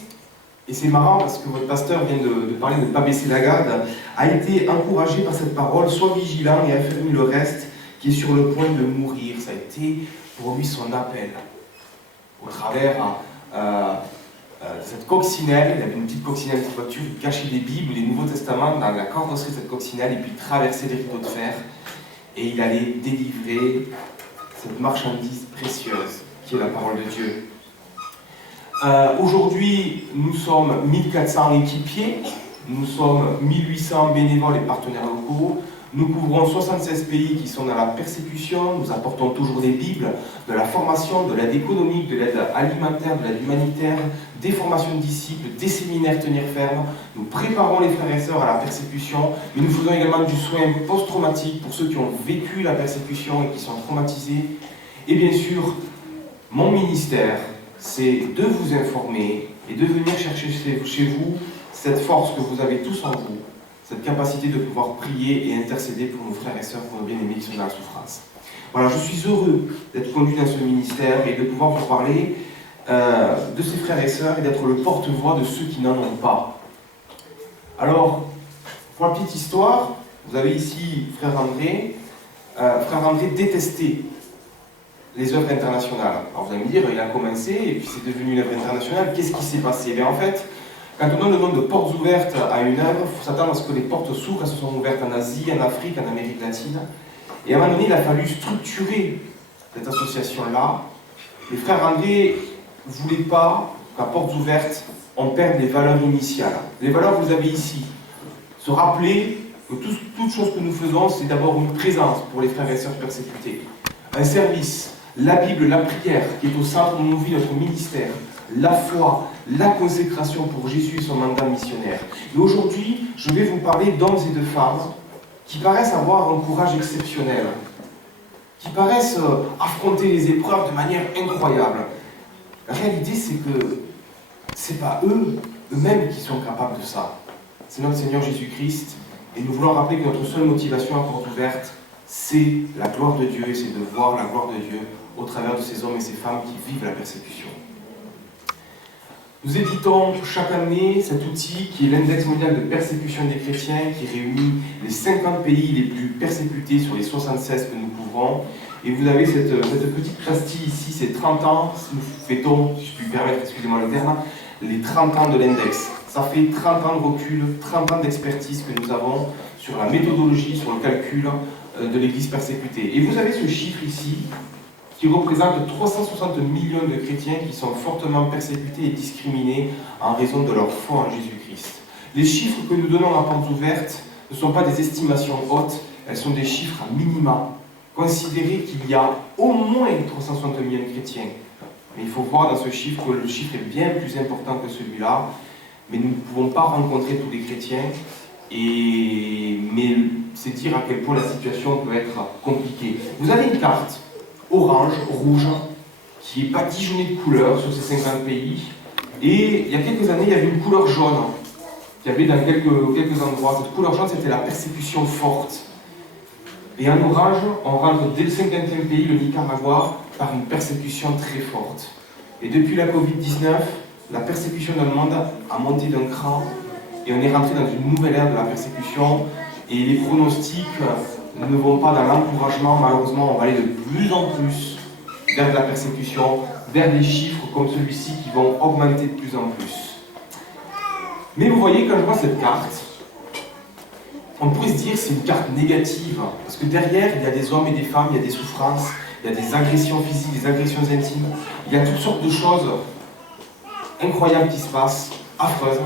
et c'est marrant parce que votre pasteur vient de parler de ne pas baisser la garde, a été encouragé par cette parole, sois vigilant et affermis le reste qui est sur le point de mourir. Ça a été pour lui son appel. Au travers cette coccinelle, il avait une petite coccinelle de voiture, il cachait des Bibles, les Nouveaux Testaments dans la carrosserie de cette coccinelle et puis traversait les rideaux de fer et il allait délivrer cette marchandise précieuse qui est la parole de Dieu. Aujourd'hui, nous sommes 1400 équipiers, nous sommes 1800 bénévoles et partenaires locaux, nous couvrons 76 pays qui sont dans la persécution, nous apportons toujours des Bibles, de la formation, de l'aide économique, de l'aide alimentaire, de l'aide humanitaire, des formations de disciples, des séminaires tenir ferme, nous préparons les frères et sœurs à la persécution, mais nous faisons également du soin post-traumatique pour ceux qui ont vécu la persécution et qui sont traumatisés. Et bien sûr, mon ministère, c'est de vous informer et de venir chercher chez vous cette force que vous avez tous en vous, cette capacité de pouvoir prier et intercéder pour nos frères et sœurs, pour nos bien-aimés qui sont dans la souffrance. Voilà, je suis heureux d'être conduit dans ce ministère et de pouvoir vous parler de ces frères et sœurs et d'être le porte-voix de ceux qui n'en ont pas. Alors, pour la petite histoire, vous avez ici frère André. Frère André détestait les œuvres internationales. Alors vous allez me dire, il a commencé et puis c'est devenu une œuvre internationale. Qu'est-ce qui s'est passé? Bien, en fait, quand on donne le nom de portes ouvertes à une œuvre, il faut s'attendre à ce que les portes s'ouvrent, elles se sont ouvertes en Asie, en Afrique, en Amérique latine. Et à un moment donné, il a fallu structurer cette association-là. Les frères André ne voulaient pas qu'à portes ouvertes, on perde les valeurs initiales. Les valeurs que vous avez ici. Se rappeler que toute chose que nous faisons, c'est d'abord une présence pour les frères et sœurs persécutés. Un service, la Bible, la prière, qui est au centre de nos vies, notre ministère, la foi, la consécration pour Jésus et son mandat missionnaire. Et aujourd'hui, je vais vous parler d'hommes et de femmes qui paraissent avoir un courage exceptionnel, qui paraissent affronter les épreuves de manière incroyable. La réalité, c'est que ce n'est pas eux-mêmes qui sont capables de ça. C'est notre Seigneur Jésus-Christ. Et nous voulons rappeler que notre seule motivation à porte ouverte, c'est la gloire de Dieu, et c'est de voir la gloire de Dieu au travers de ces hommes et ces femmes qui vivent la persécution. Nous éditons chaque année cet outil qui est l'index mondial de persécution des chrétiens, qui réunit les 50 pays les plus persécutés sur les 76 que nous couvrons. Et vous avez cette petite pastille ici, c'est 30 ans, nous fêtons, si je puis me permettre, excusez-moi le terme, les 30 ans de l'index. Ça fait 30 ans de recul, 30 ans d'expertise que nous avons sur la méthodologie, sur le calcul de l'Église persécutée. Et vous avez ce chiffre ici, qui représente 360 millions de chrétiens qui sont fortement persécutés et discriminés en raison de leur foi en Jésus-Christ. Les chiffres que nous donnons à portes ouvertes ne sont pas des estimations hautes, elles sont des chiffres à minima. Considérez qu'il y a au moins 360 millions de chrétiens. Mais il faut voir dans ce chiffre que le chiffre est bien plus important que celui-là, mais nous ne pouvons pas rencontrer tous les chrétiens, mais c'est dire à quel point la situation peut être compliquée. Vous avez une carte orange, rouge, qui est badigeonnée de couleurs sur ces 50 pays. Et il y a quelques années, il y avait une couleur jaune qu'il y avait dans quelques endroits. Cette couleur jaune, c'était la persécution forte. Et en orange, on rentre dès le 50e pays, le Nicaragua, par une persécution très forte. Et depuis la Covid-19, la persécution dans le monde a monté d'un cran et on est rentré dans une nouvelle ère de la persécution. Et les pronostics ne vont pas dans l'encouragement, malheureusement, on va aller de plus en plus vers de la persécution, vers des chiffres comme celui-ci qui vont augmenter de plus en plus. Mais vous voyez, quand je vois cette carte, on pourrait se dire que c'est une carte négative, parce que derrière, il y a des hommes et des femmes, il y a des souffrances, il y a des agressions physiques, des agressions intimes, il y a toutes sortes de choses incroyable qui se passe, affreuse.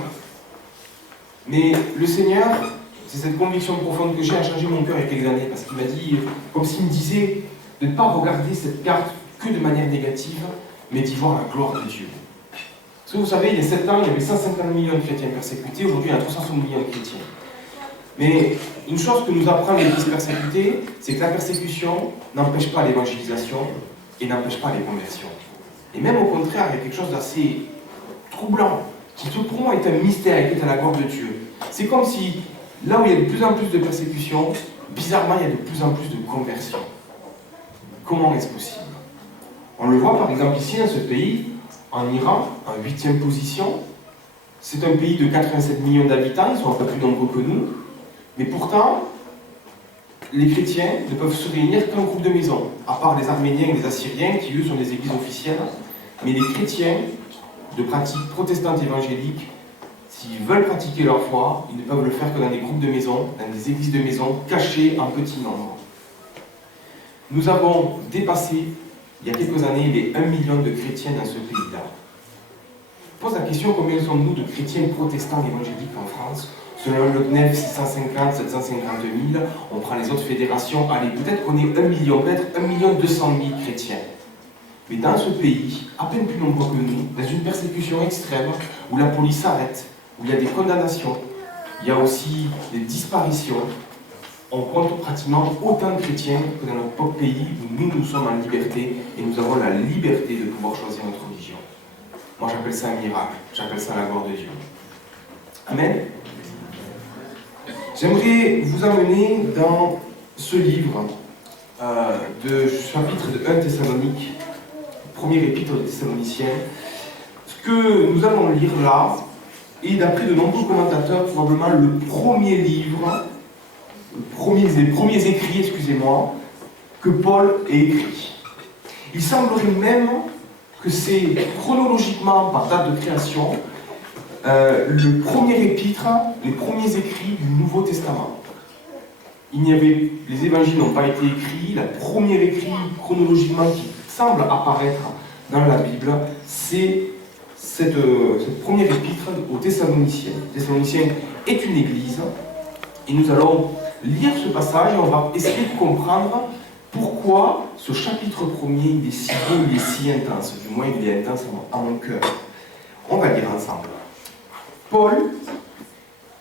Mais le Seigneur, c'est cette conviction profonde que j'ai, a changé mon cœur il y a quelques années, parce qu'il m'a dit, comme s'il me disait, de ne pas regarder cette carte que de manière négative, mais d'y voir la gloire de Dieu. Parce que vous savez, il y a 7 ans, il y avait 150 millions de chrétiens persécutés, aujourd'hui il y a 360 millions de chrétiens. Mais une chose que nous apprend l'Église persécutée, c'est que la persécution n'empêche pas l'évangélisation et n'empêche pas les conversions. Et même au contraire, il y a quelque chose d'assez troublant, qui pour moi est un mystère et qui est à la gloire de Dieu. C'est comme si, là où il y a de plus en plus de persécutions, bizarrement il y a de plus en plus de conversions. Comment est-ce possible? On le voit par exemple ici dans ce pays, en Iran, en 8e position. C'est un pays de 87 millions d'habitants, ils sont un peu plus nombreux que nous. Mais pourtant, les chrétiens ne peuvent se réunir qu'en groupe de maison, à part les Arméniens et les Assyriens, qui eux sont des églises officielles. Mais les chrétiens de pratique protestante évangélique, s'ils veulent pratiquer leur foi, ils ne peuvent le faire que dans des groupes de maison, dans des églises de maison, cachées en petit nombre. Nous avons dépassé, il y a quelques années, les 1 million de chrétiens dans ce pays-là. Je pose la question, combien sommes-nous de chrétiens protestants évangéliques en France? Selon le CNEF, 650, 750 000, on prend les autres fédérations, allez, peut-être qu'on est 1 million, peut-être 1 200 000 chrétiens. Mais dans ce pays, à peine plus nombreux que nous, dans une persécution extrême, où la police s'arrête, où il y a des condamnations, il y a aussi des disparitions, on compte pratiquement autant de chrétiens que dans notre propre pays où nous sommes en liberté et nous avons la liberté de pouvoir choisir notre religion. Moi j'appelle ça un miracle, j'appelle ça la gloire de Dieu. Amen. J'aimerais vous amener dans ce livre de chapitre de 1 Thessalonique, premier épître de Thessaloniciens. Ce que nous allons lire là est, d'après de nombreux commentateurs, probablement le premier livre, les premiers écrits, excusez-moi, que Paul ait écrit. Il semblerait même que c'est chronologiquement, par date de création, le premier épître, les premiers écrits du Nouveau Testament. Les évangiles n'ont pas été écrits, le premier écrit chronologiquement qui semble apparaître dans la Bible, c'est cette première épître aux Thessaloniciens. Thessaloniciens est une église, et nous allons lire ce passage et on va essayer de comprendre pourquoi ce chapitre premier il est si beau, il est si intense, du moins il est intense à mon cœur. On va lire ensemble. Paul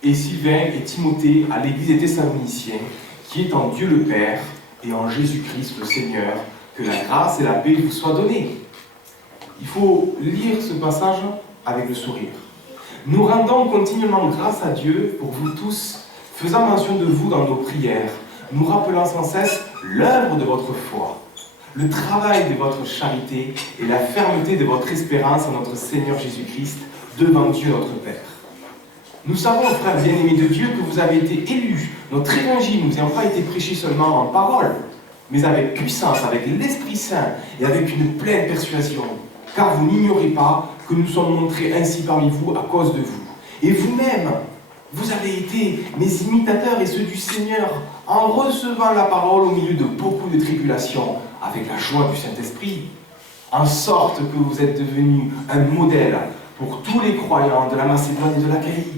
et Sylvain et Timothée à l'église des Thessaloniciens, qui est en Dieu le Père et en Jésus-Christ le Seigneur, que la grâce et la paix vous soient données. Il faut lire ce passage avec le sourire. Nous rendons continuellement grâce à Dieu pour vous tous, faisant mention de vous dans nos prières, nous rappelant sans cesse l'œuvre de votre foi, le travail de votre charité et la fermeté de votre espérance en notre Seigneur Jésus-Christ devant Dieu notre Père. Nous savons, frères bien-aimés de Dieu, que vous avez été élus. Notre évangile nous n'a pas été prêché seulement en parole, mais avec puissance, avec l'Esprit Saint et avec une pleine persuasion. Car vous n'ignorez pas que nous sommes montrés ainsi parmi vous à cause de vous. Et vous-même, vous avez été mes imitateurs et ceux du Seigneur, en recevant la parole au milieu de beaucoup de tribulations, avec la joie du Saint-Esprit, en sorte que vous êtes devenus un modèle pour tous les croyants de la Macédoine et de l'Achaïe.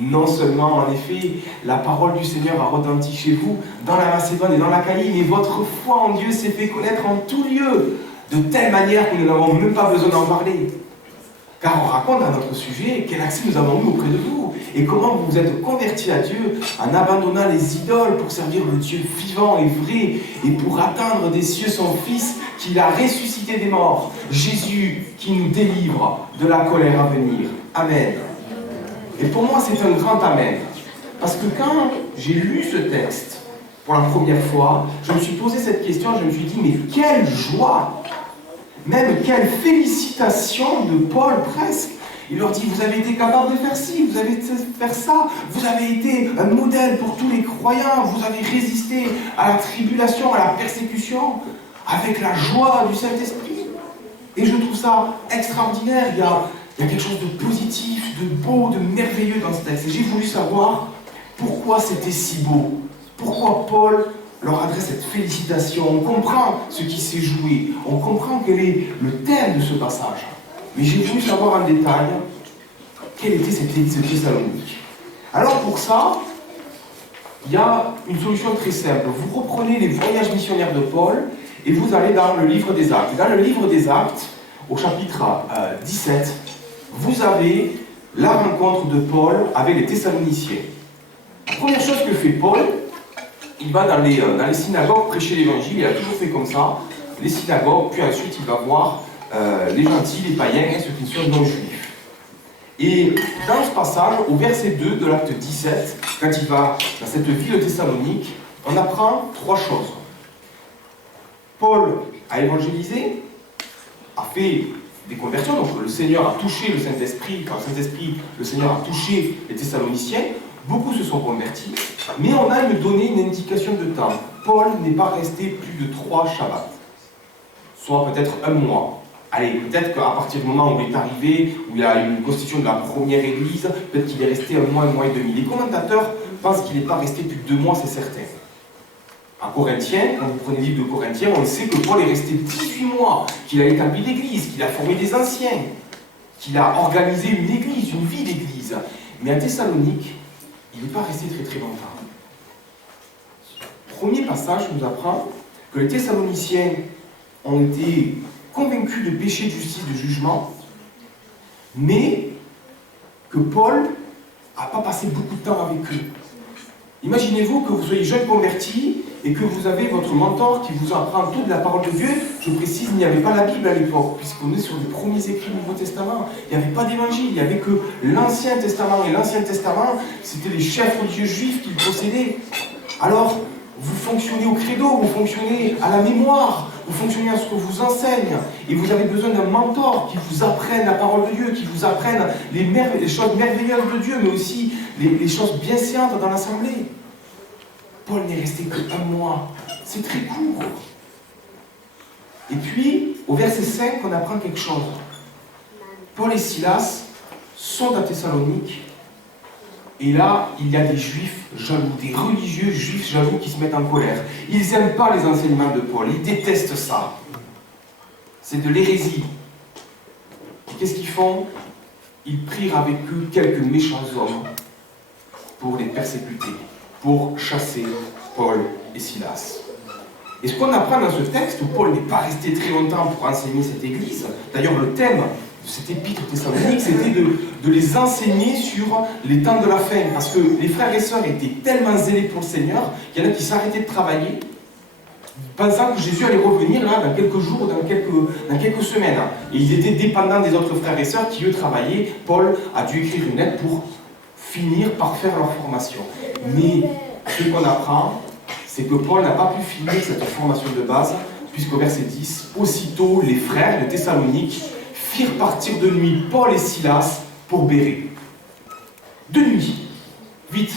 Non seulement, en effet, la parole du Seigneur a retenti chez vous, dans la Macédoine et dans l'Achaïe, mais votre foi en Dieu s'est fait connaître en tout lieu, de telle manière que nous n'avons même pas besoin d'en parler. Car on raconte à notre sujet quel accès nous avons eu auprès de vous, et comment vous vous êtes convertis à Dieu en abandonnant les idoles pour servir le Dieu vivant et vrai, et pour attendre des cieux son Fils qu'il a ressuscité des morts, Jésus qui nous délivre de la colère à venir. Amen. Et pour moi, c'est un grand Amen. Parce que quand j'ai lu ce texte pour la première fois, je me suis posé cette question, je me suis dit, mais quelle joie! Même quelle félicitation de Paul presque! Il leur dit, vous avez été capable de faire ci, vous avez été faire ça, vous avez été un modèle pour tous les croyants, vous avez résisté à la tribulation, à la persécution, avec la joie du Saint-Esprit. Et je trouve ça extraordinaire, il y a quelque chose de positif, de beau, de merveilleux dans ce texte. Et j'ai voulu savoir pourquoi c'était si beau, pourquoi Paul leur adresse cette félicitation. On comprend ce qui s'est joué, on comprend quel est le thème de ce passage. mais j'ai voulu savoir en détail quelle était cette église de Thessalonique. Alors pour ça, il y a une solution très simple. Vous reprenez les voyages missionnaires de Paul et vous allez dans le livre des Actes. Dans le livre des Actes, au chapitre 17, vous avez la rencontre de Paul avec les Thessaloniciens. La première chose que fait Paul, il va dans les synagogues prêcher l'évangile, il a toujours fait comme ça, les synagogues, puis ensuite il va voir les gentils, les païens, ceux qui sont non-juifs. Et dans ce passage, au verset 2 de l'acte 17, quand il va dans cette ville de Thessalonique, on apprend 3 choses. Paul a évangélisé, a fait des conversions, donc le Seigneur a touché le Saint-Esprit, par le Saint-Esprit, le Seigneur a touché les Thessaloniciens, beaucoup se sont convertis, mais on a donné une indication de temps. Paul n'est pas resté plus de 3 Shabbats, soit peut-être 1 mois. Allez, peut-être qu'à partir du moment où il est arrivé, où il y a eu une constitution de la première église, peut-être qu'il est resté 1 mois et demi. Les commentateurs pensent qu'il n'est pas resté plus de 2 mois, c'est certain. À Corinthiens, quand vous prenez le livre de Corinthiens, on sait que Paul est resté 18 mois, qu'il a établi l'église, qu'il a formé des anciens, qu'il a organisé une église, une vie d'église. Mais à Thessalonique, il n'est pas resté très très longtemps. Premier passage nous apprend que les Thessaloniciens ont été convaincus de péché, de justice, de jugement, mais que Paul n'a pas passé beaucoup de temps avec eux. Imaginez-vous que vous soyez jeune converti et que vous avez votre mentor qui vous apprend toute la parole de Dieu. Je précise, il n'y avait pas la Bible à l'époque, puisqu'on est sur les premiers écrits du Nouveau Testament. Il n'y avait pas d'évangile, il n'y avait que l'Ancien Testament. Et l'Ancien Testament, c'était les chefs religieux juifs qui le possédaient. Alors, vous fonctionnez au credo, vous fonctionnez à la mémoire, vous fonctionnez à ce que vous enseigne, et vous avez besoin d'un mentor qui vous apprenne la parole de Dieu, qui vous apprenne les choses merveilleuses de Dieu, mais aussi les choses bien séantes dans l'assemblée. Paul n'est resté que 1 mois, c'est très court. Et puis, au verset 5, on apprend quelque chose. Paul et Silas sont à Thessalonique, et là, il y a des juifs jaloux, des religieux juifs jaloux qui se mettent en colère. Ils n'aiment pas les enseignements de Paul, ils détestent ça. C'est de l'hérésie. Qu'est-ce qu'ils font? Ils prirent avec eux quelques méchants hommes pour les persécuter, pour chasser Paul et Silas. Et ce qu'on apprend dans ce texte, où Paul n'est pas resté très longtemps pour enseigner cette église, d'ailleurs le thème de cette épître thessalonique, c'était de les enseigner sur les temps de la fin, parce que les frères et sœurs étaient tellement zélés pour le Seigneur, qu'il y en a qui s'arrêtaient de travailler, pensant que Jésus allait revenir là dans quelques jours, dans quelques semaines. Et ils étaient dépendants des autres frères et sœurs qui, eux, travaillaient. Paul a dû écrire une lettre pour finir par faire leur formation. Mais ce qu'on apprend, c'est que Paul n'a pas pu finir cette formation de base, puisqu'au verset 10, aussitôt les frères de Thessalonique firent partir de nuit Paul et Silas pour Bérée. De nuit. Vite,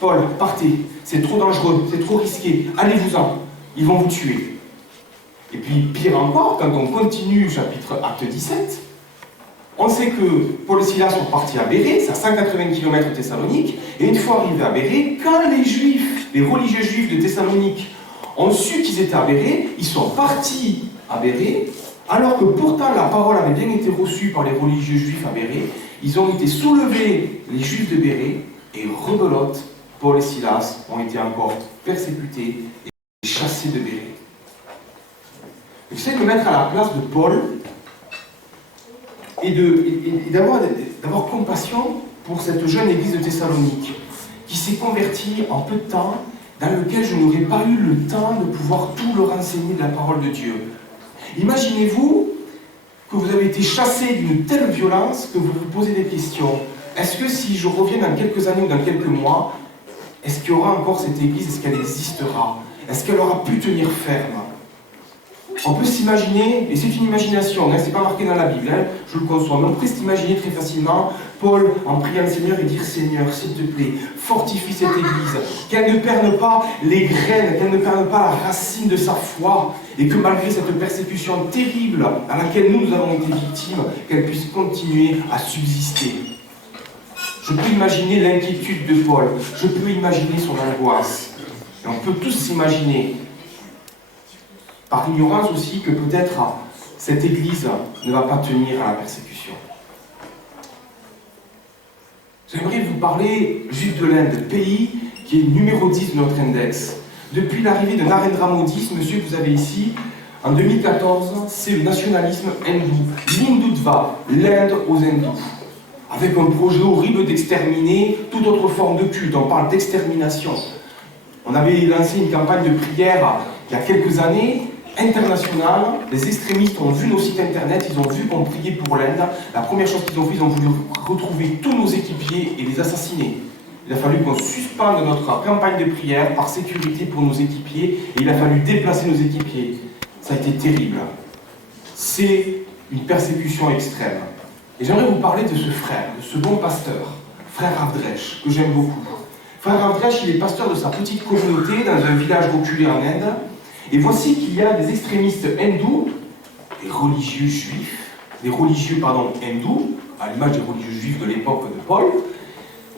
Paul, partez. C'est trop dangereux, c'est trop risqué. Allez-vous-en. Ils vont vous tuer. Et puis, pire encore, quand on continue chapitre acte 17, on sait que Paul et Silas sont partis à Bérée, c'est à 180 km de Thessalonique, et une fois arrivés à Bérée, quand les juifs, les religieux juifs de Thessalonique, ont su qu'ils étaient à Bérée, ils sont partis à Bérée, alors que pourtant la parole avait bien été reçue par les religieux juifs à Bérée. Ils ont été soulevés, les juifs de Bérée, et rebelote, Paul et Silas ont été encore persécutés et chassés de Bérée. J'essaie de me mettre à la place de Paul et d'avoir compassion pour cette jeune église de Thessalonique qui s'est convertie en peu de temps, dans lequel je n'aurais pas eu le temps de pouvoir tout leur enseigner de la parole de Dieu. Imaginez-vous que vous avez été chassé d'une telle violence que vous vous posez des questions. Est-ce que si je reviens dans quelques années ou dans quelques mois, est-ce qu'il y aura encore cette église? Est-ce qu'elle existera? Est-ce qu'elle aura pu tenir ferme? On peut s'imaginer, et c'est une imagination, hein, c'est pas marqué dans la Bible, hein, je le conçois, mais on peut s'imaginer très facilement Paul en priant le Seigneur et dire: Seigneur, s'il te plaît, fortifie cette église, qu'elle ne perde pas les graines, qu'elle ne perde pas la racine de sa foi, et que malgré cette persécution terrible à laquelle nous avons été victimes, qu'elle puisse continuer à subsister. Je peux imaginer l'inquiétude de Paul, je peux imaginer son angoisse, et on peut tous s'imaginer, par ignorance aussi, que peut-être cette Église ne va pas tenir à la persécution. J'aimerais vous parler juste de l'Inde, pays qui est numéro 10 de notre index. Depuis l'arrivée de Narendra Modi, ce monsieur que vous avez ici, en 2014, c'est le nationalisme hindou, l'Hindutva, l'Inde aux hindous, avec un projet horrible d'exterminer toute autre forme de culte. On parle d'extermination. On avait lancé une campagne de prière il y a quelques années, internationale. Les extrémistes ont vu nos sites internet, ils ont vu qu'on priait pour l'Inde. La première chose qu'ils ont fait, ils ont voulu retrouver tous nos équipiers et les assassiner. Il a fallu qu'on suspende notre campagne de prière par sécurité pour nos équipiers et il a fallu déplacer nos équipiers. Ça a été terrible. C'est une persécution extrême. Et j'aimerais vous parler de ce frère, de ce bon pasteur, frère Avdresh, que j'aime beaucoup. Frère Avdresh, il est pasteur de sa petite communauté dans un village reculé en Inde. Et voici qu'il y a des extrémistes hindous, des religieux hindous, à l'image des religieux juifs de l'époque de Paul.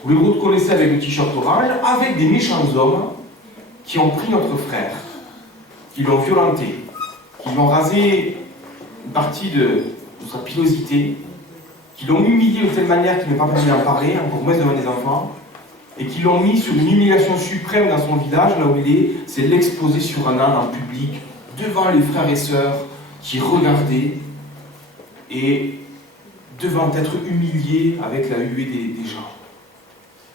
Vous les reconnaissez avec le t-shirt orange, avec des méchants hommes qui ont pris notre frère, qui l'ont violenté, qui l'ont rasé une partie de sa pilosité, qui l'ont humilié de telle manière qu'il n'est pas permis d'en parler, encore moins devant des enfants, et qui l'ont mis sur une humiliation suprême dans son village, là où il est, c'est l'exposer sur un âne en public, devant les frères et sœurs qui regardaient, et devant être humiliés avec la huée des gens.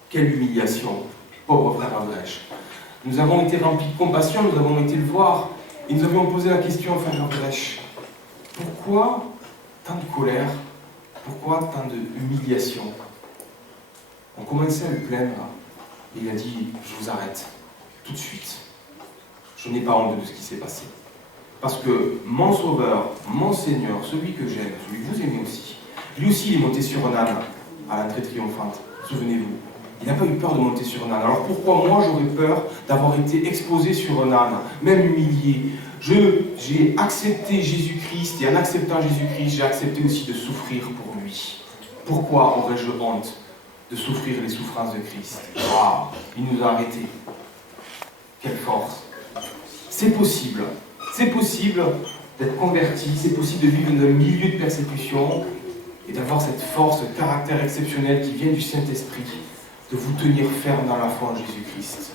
Quelle humiliation, pauvre frère Avdresh. Nous avons été remplis de compassion, nous avons été le voir, et nous avions posé la question à frère Avdresh, pourquoi tant de colère, pourquoi tant d'humiliation? On commençait à le plaindre, et il a dit, je vous arrête, tout de suite. Je n'ai pas honte de ce qui s'est passé. Parce que mon Sauveur, mon Seigneur, celui que j'aime, celui que vous aimez aussi, lui aussi il est monté sur un âne à l'entrée triomphante, souvenez-vous. Il n'a pas eu peur de monter sur un âne. Alors pourquoi moi j'aurais peur d'avoir été exposé sur un âne, même humilié? J'ai accepté Jésus-Christ, et en acceptant Jésus-Christ, j'ai accepté aussi de souffrir pour lui. Pourquoi aurais-je honte de souffrir les souffrances de Christ? Waouh, il nous a arrêtés. Quelle force! C'est possible d'être converti, c'est possible de vivre dans un milieu de persécution et d'avoir cette force, ce caractère exceptionnel qui vient du Saint-Esprit, de vous tenir ferme dans la foi en Jésus-Christ.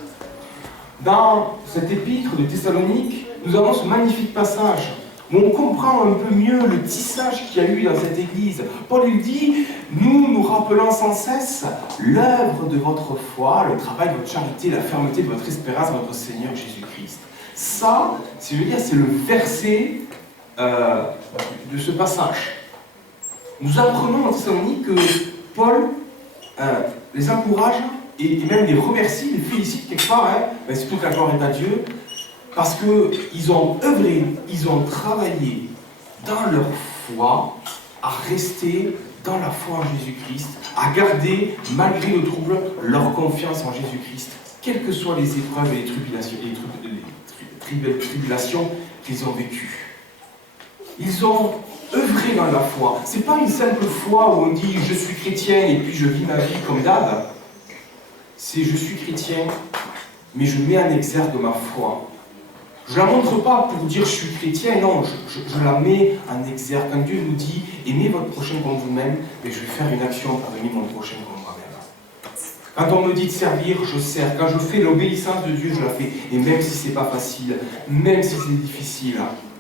Dans cette épître de Thessalonique, nous avons ce magnifique passage où on comprend un peu mieux le tissage qu'il y a eu dans cette église. Paul lui dit, nous rappelons sans cesse l'œuvre de votre foi, le travail de votre charité, la fermeté de votre espérance en notre Seigneur Jésus-Christ. Ça, c'est le verset de ce passage. Nous apprenons en Thessalonique que Paul les encourage et même les remercie, les félicite quelque part, c'est toute la gloire est à Dieu, parce qu'ils ont œuvré, ils ont travaillé dans leur foi à rester dans la foi en Jésus-Christ, à garder, malgré le trouble, leur confiance en Jésus-Christ, quelles que soient les épreuves et les tribulations qu'ils ont vécues. Ils ont œuvré dans la foi. Ce n'est pas une simple foi où on dit « je suis chrétien et puis je vis ma vie comme d'hab ». C'est « je suis chrétien, mais je mets en exergue ma foi ». Je ne la montre pas pour dire « je suis chrétien », non, je la mets en exergue. Quand Dieu nous dit « aimez votre prochain comme vous-même », mais je vais faire une action pour aimer mon prochain comme moi-même. Quand on me dit de servir, je sers. Quand je fais l'obéissance de Dieu, je la fais. Et même si ce n'est pas facile, même si c'est difficile,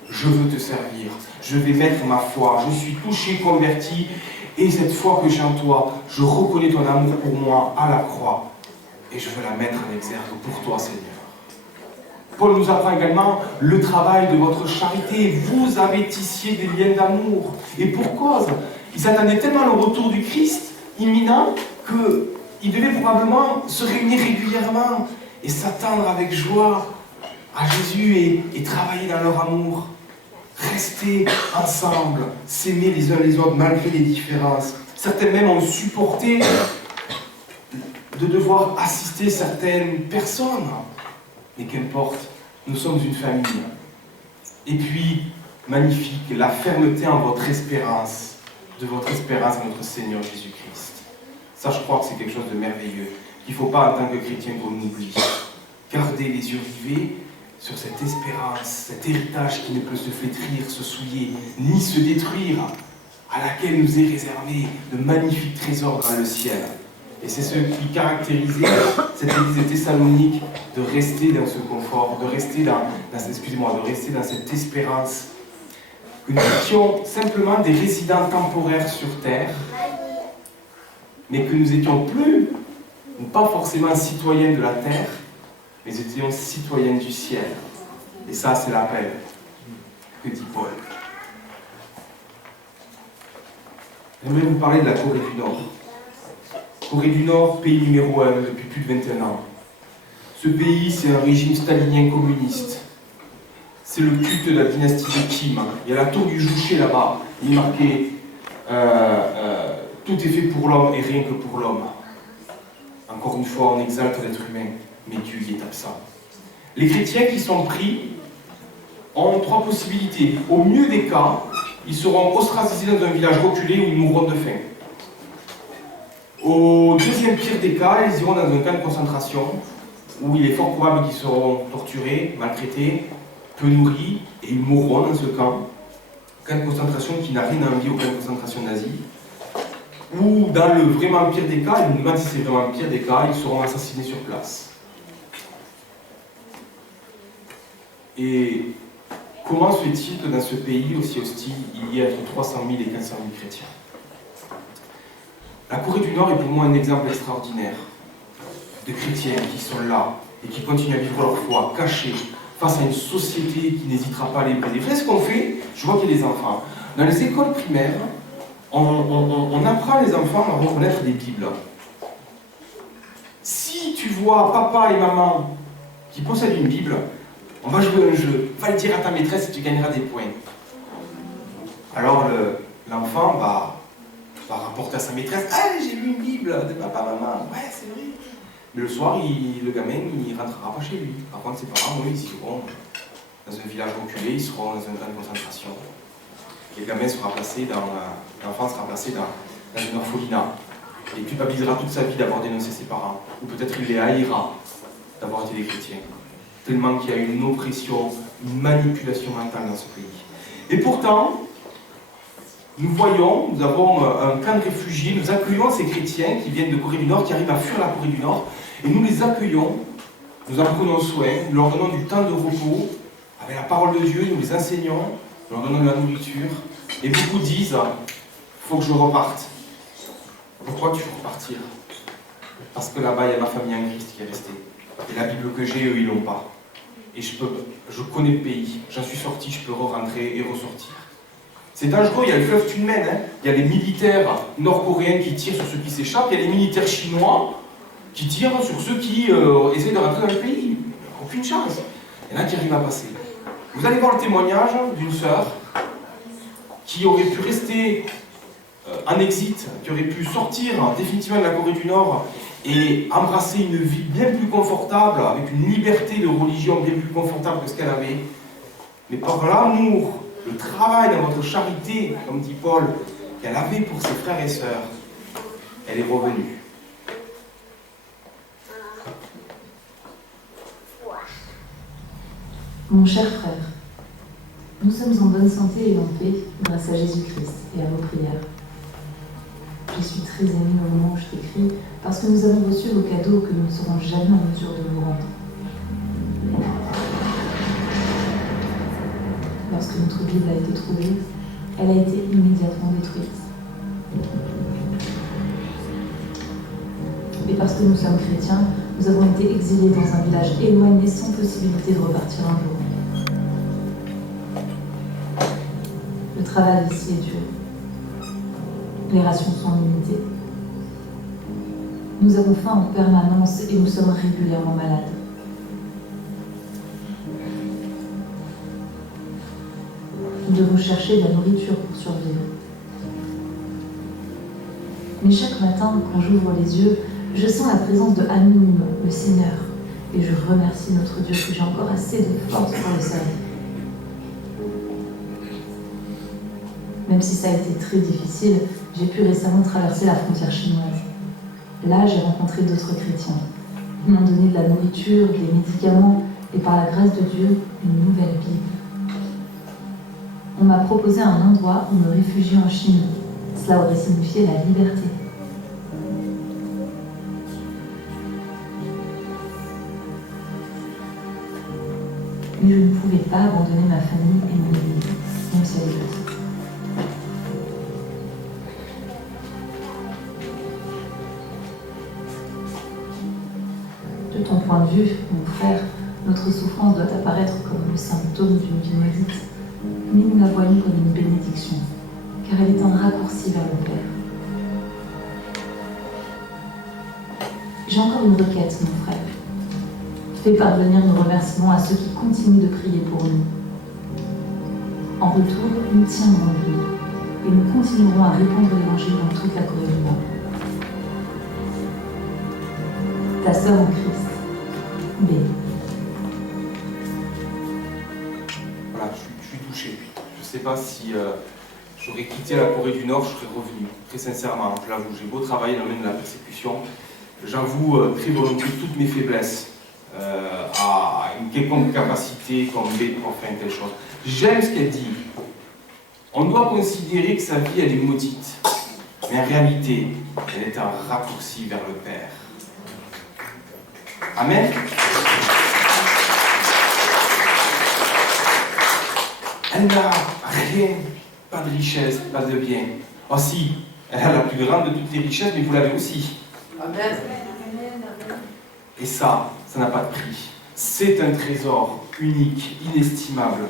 je veux te servir. Je vais mettre ma foi. Je suis touché, converti. Et cette foi que j'ai en toi, je reconnais ton amour pour moi à la croix. Et je veux la mettre en exergue pour toi, Seigneur. Paul nous apprend également le travail de votre charité. Vous avez tissé des liens d'amour. Et pour cause, ils attendaient tellement le retour du Christ imminent qu'ils devaient probablement se réunir régulièrement et s'attendre avec joie à Jésus et travailler dans leur amour. Rester ensemble, s'aimer les uns les autres malgré les différences. Certains même ont supporté de devoir assister certaines personnes. Mais qu'importe, nous sommes une famille. Et puis, magnifique, la fermeté en votre espérance, de votre espérance en notre Seigneur Jésus-Christ. Ça, je crois que c'est quelque chose de merveilleux, qu'il ne faut pas, en tant que chrétien, qu'on oublie. Gardez les yeux rivés sur cette espérance, cet héritage qui ne peut se flétrir, se souiller, ni se détruire, à laquelle nous est réservé de magnifiques trésors dans le ciel. Et c'est ce qui caractérisait cette église de Thessalonique, de rester dans ce confort, de rester dans cette espérance. Que nous étions simplement des résidents temporaires sur terre, mais que nous étions plus, ou pas forcément citoyens de la terre, mais nous étions citoyens du ciel. Et ça, c'est l'appel que dit Paul. J'aimerais vous parler de la Corée du Nord. Corée du Nord, pays numéro 1 depuis plus de 21 ans. Ce pays, c'est un régime stalinien communiste. C'est le culte de la dynastie de Kim. Il y a la tour du Juche là-bas. Il est marqué tout est fait pour l'homme et rien que pour l'homme. Encore une fois, on exalte l'être humain, mais Dieu y est absent. Les chrétiens qui sont pris ont 3 possibilités. Au mieux des cas, ils seront ostracisés dans un village reculé où ils mourront de faim. Au deuxième pire des cas, ils iront dans un camp de concentration où il est fort probable qu'ils seront torturés, maltraités, peu nourris, et ils mourront dans ce camp. Camp de concentration qui n'a rien à envier au camp de concentration nazi. Ou dans le vraiment pire des cas, et même si c'est vraiment le pire des cas, ils seront assassinés sur place. Et comment se fait-il que dans ce pays aussi hostile, il y ait entre 300 000 et 400 000 chrétiens? La Corée du Nord est pour moi un exemple extraordinaire de chrétiens qui sont là et qui continuent à vivre leur foi, cachés, face à une société qui n'hésitera pas à les briser. Vous savez ce qu'on fait? Je vois qu'il y a des enfants. Dans les écoles primaires, on apprend les enfants à reconnaître des Bibles. Si tu vois papa et maman qui possèdent une Bible, on va jouer à un jeu. Va le dire à ta maîtresse et tu gagneras des points. Alors l'enfant va rapporter à sa maîtresse: ah, j'ai lu une Bible de papa, maman. Ouais, c'est vrai. Mais le soir, le gamin, il rentrera pas chez lui. Par contre, ses parents, oui, ils seront dans un village reculé, ils seront dans un camp de concentration. Et le gamin sera placé l'enfant sera placé dans une orphelinat. Et il culpabilisera toute sa vie d'avoir dénoncé ses parents. Ou peut-être il les haïra d'avoir été des chrétiens. Tellement qu'il y a une oppression, une manipulation mentale dans ce pays. Et pourtant, nous avons un camp de réfugiés, nous accueillons ces chrétiens qui viennent de Corée du Nord, qui arrivent à fuir la Corée du Nord, et nous les accueillons, nous en prenons soin, nous leur donnons du temps de repos, avec la parole de Dieu, nous les enseignons, nous leur donnons de la nourriture, et beaucoup disent: il faut que je reparte. Pourquoi tu veux repartir? Parce que là-bas, il y a ma famille en Christ qui est restée. Et la Bible que j'ai, eux, ils l'ont pas. Et je connais le pays, j'en suis sorti, je peux rentrer et ressortir. C'est dangereux, il y a le fleuve Tunmen, hein. Il y a les militaires nord-coréens qui tirent sur ceux qui s'échappent, il y a les militaires chinois qui tirent sur ceux qui essaient de rentrer dans le pays. Aucune chance. Il y en a qui arrivent à passer. Vous allez voir le témoignage d'une sœur qui aurait pu rester en exit, qui aurait pu sortir définitivement de la Corée du Nord et embrasser une vie bien plus confortable, avec une liberté de religion bien plus confortable que ce qu'elle avait. Mais par l'amour, le travail dans votre charité, comme dit Paul, qu'elle avait pour ses frères et sœurs, elle est revenue. Mon cher frère, nous sommes en bonne santé et en paix grâce à Jésus-Christ et à vos prières. Je suis très émue au moment où je t'écris parce que nous avons reçu vos cadeaux que nous ne serons jamais en mesure de vous rendre. Lorsque notre Bible a été trouvée, elle a été immédiatement détruite. Et parce que nous sommes chrétiens, nous avons été exilés dans un village éloigné sans possibilité de repartir un jour. Le travail ici est dur. Les rations sont limitées. Nous avons faim en permanence et nous sommes régulièrement malades. Nous devons chercher de la nourriture pour survivre. Mais chaque matin, quand j'ouvre les yeux, je sens la présence de Hanum, le Seigneur, et je remercie notre Dieu que j'ai encore assez de force pour le servir. Même si ça a été très difficile, j'ai pu récemment traverser la frontière chinoise. Là, j'ai rencontré d'autres chrétiens. Ils m'ont donné de la nourriture, des médicaments, et par la grâce de Dieu, une nouvelle Bible. On m'a proposé un endroit où me réfugier en Chine. Cela aurait signifié la liberté. Mais je ne pouvais pas abandonner ma famille et mon église, même si elle est petite. De ton point de vue, mon frère, notre souffrance doit apparaître comme le symptôme d'une vie maudite, mais nous la voyons comme une bénédiction, car elle est un raccourci vers le Père. J'ai encore une requête, mon frère. Fais parvenir nos remerciements à ceux qui continuent de prier pour nous. En retour, nous tiendrons le et nous continuerons à répandre l'Évangile dans toute la Corée du Nord. Ta sœur en Christ, B. Voilà, je suis touché. Je ne sais pas si j'aurais quitté la Corée du Nord, je serais revenu. Très sincèrement, je l'avoue, j'ai beau travailler dans le domaine de la persécution, j'avoue très volontiers toutes mes faiblesses à une quelconque capacité comme B pour faire une telle chose. J'aime ce qu'elle dit. On doit considérer que sa vie, elle est maudite. Mais en réalité, elle est un raccourci vers le Père. Amen. Elle n'a rien, pas de richesse, pas de bien. Oh si, elle a la plus grande de toutes les richesses, mais vous l'avez aussi. Amen. Et ça n'a pas de prix. C'est un trésor unique, inestimable.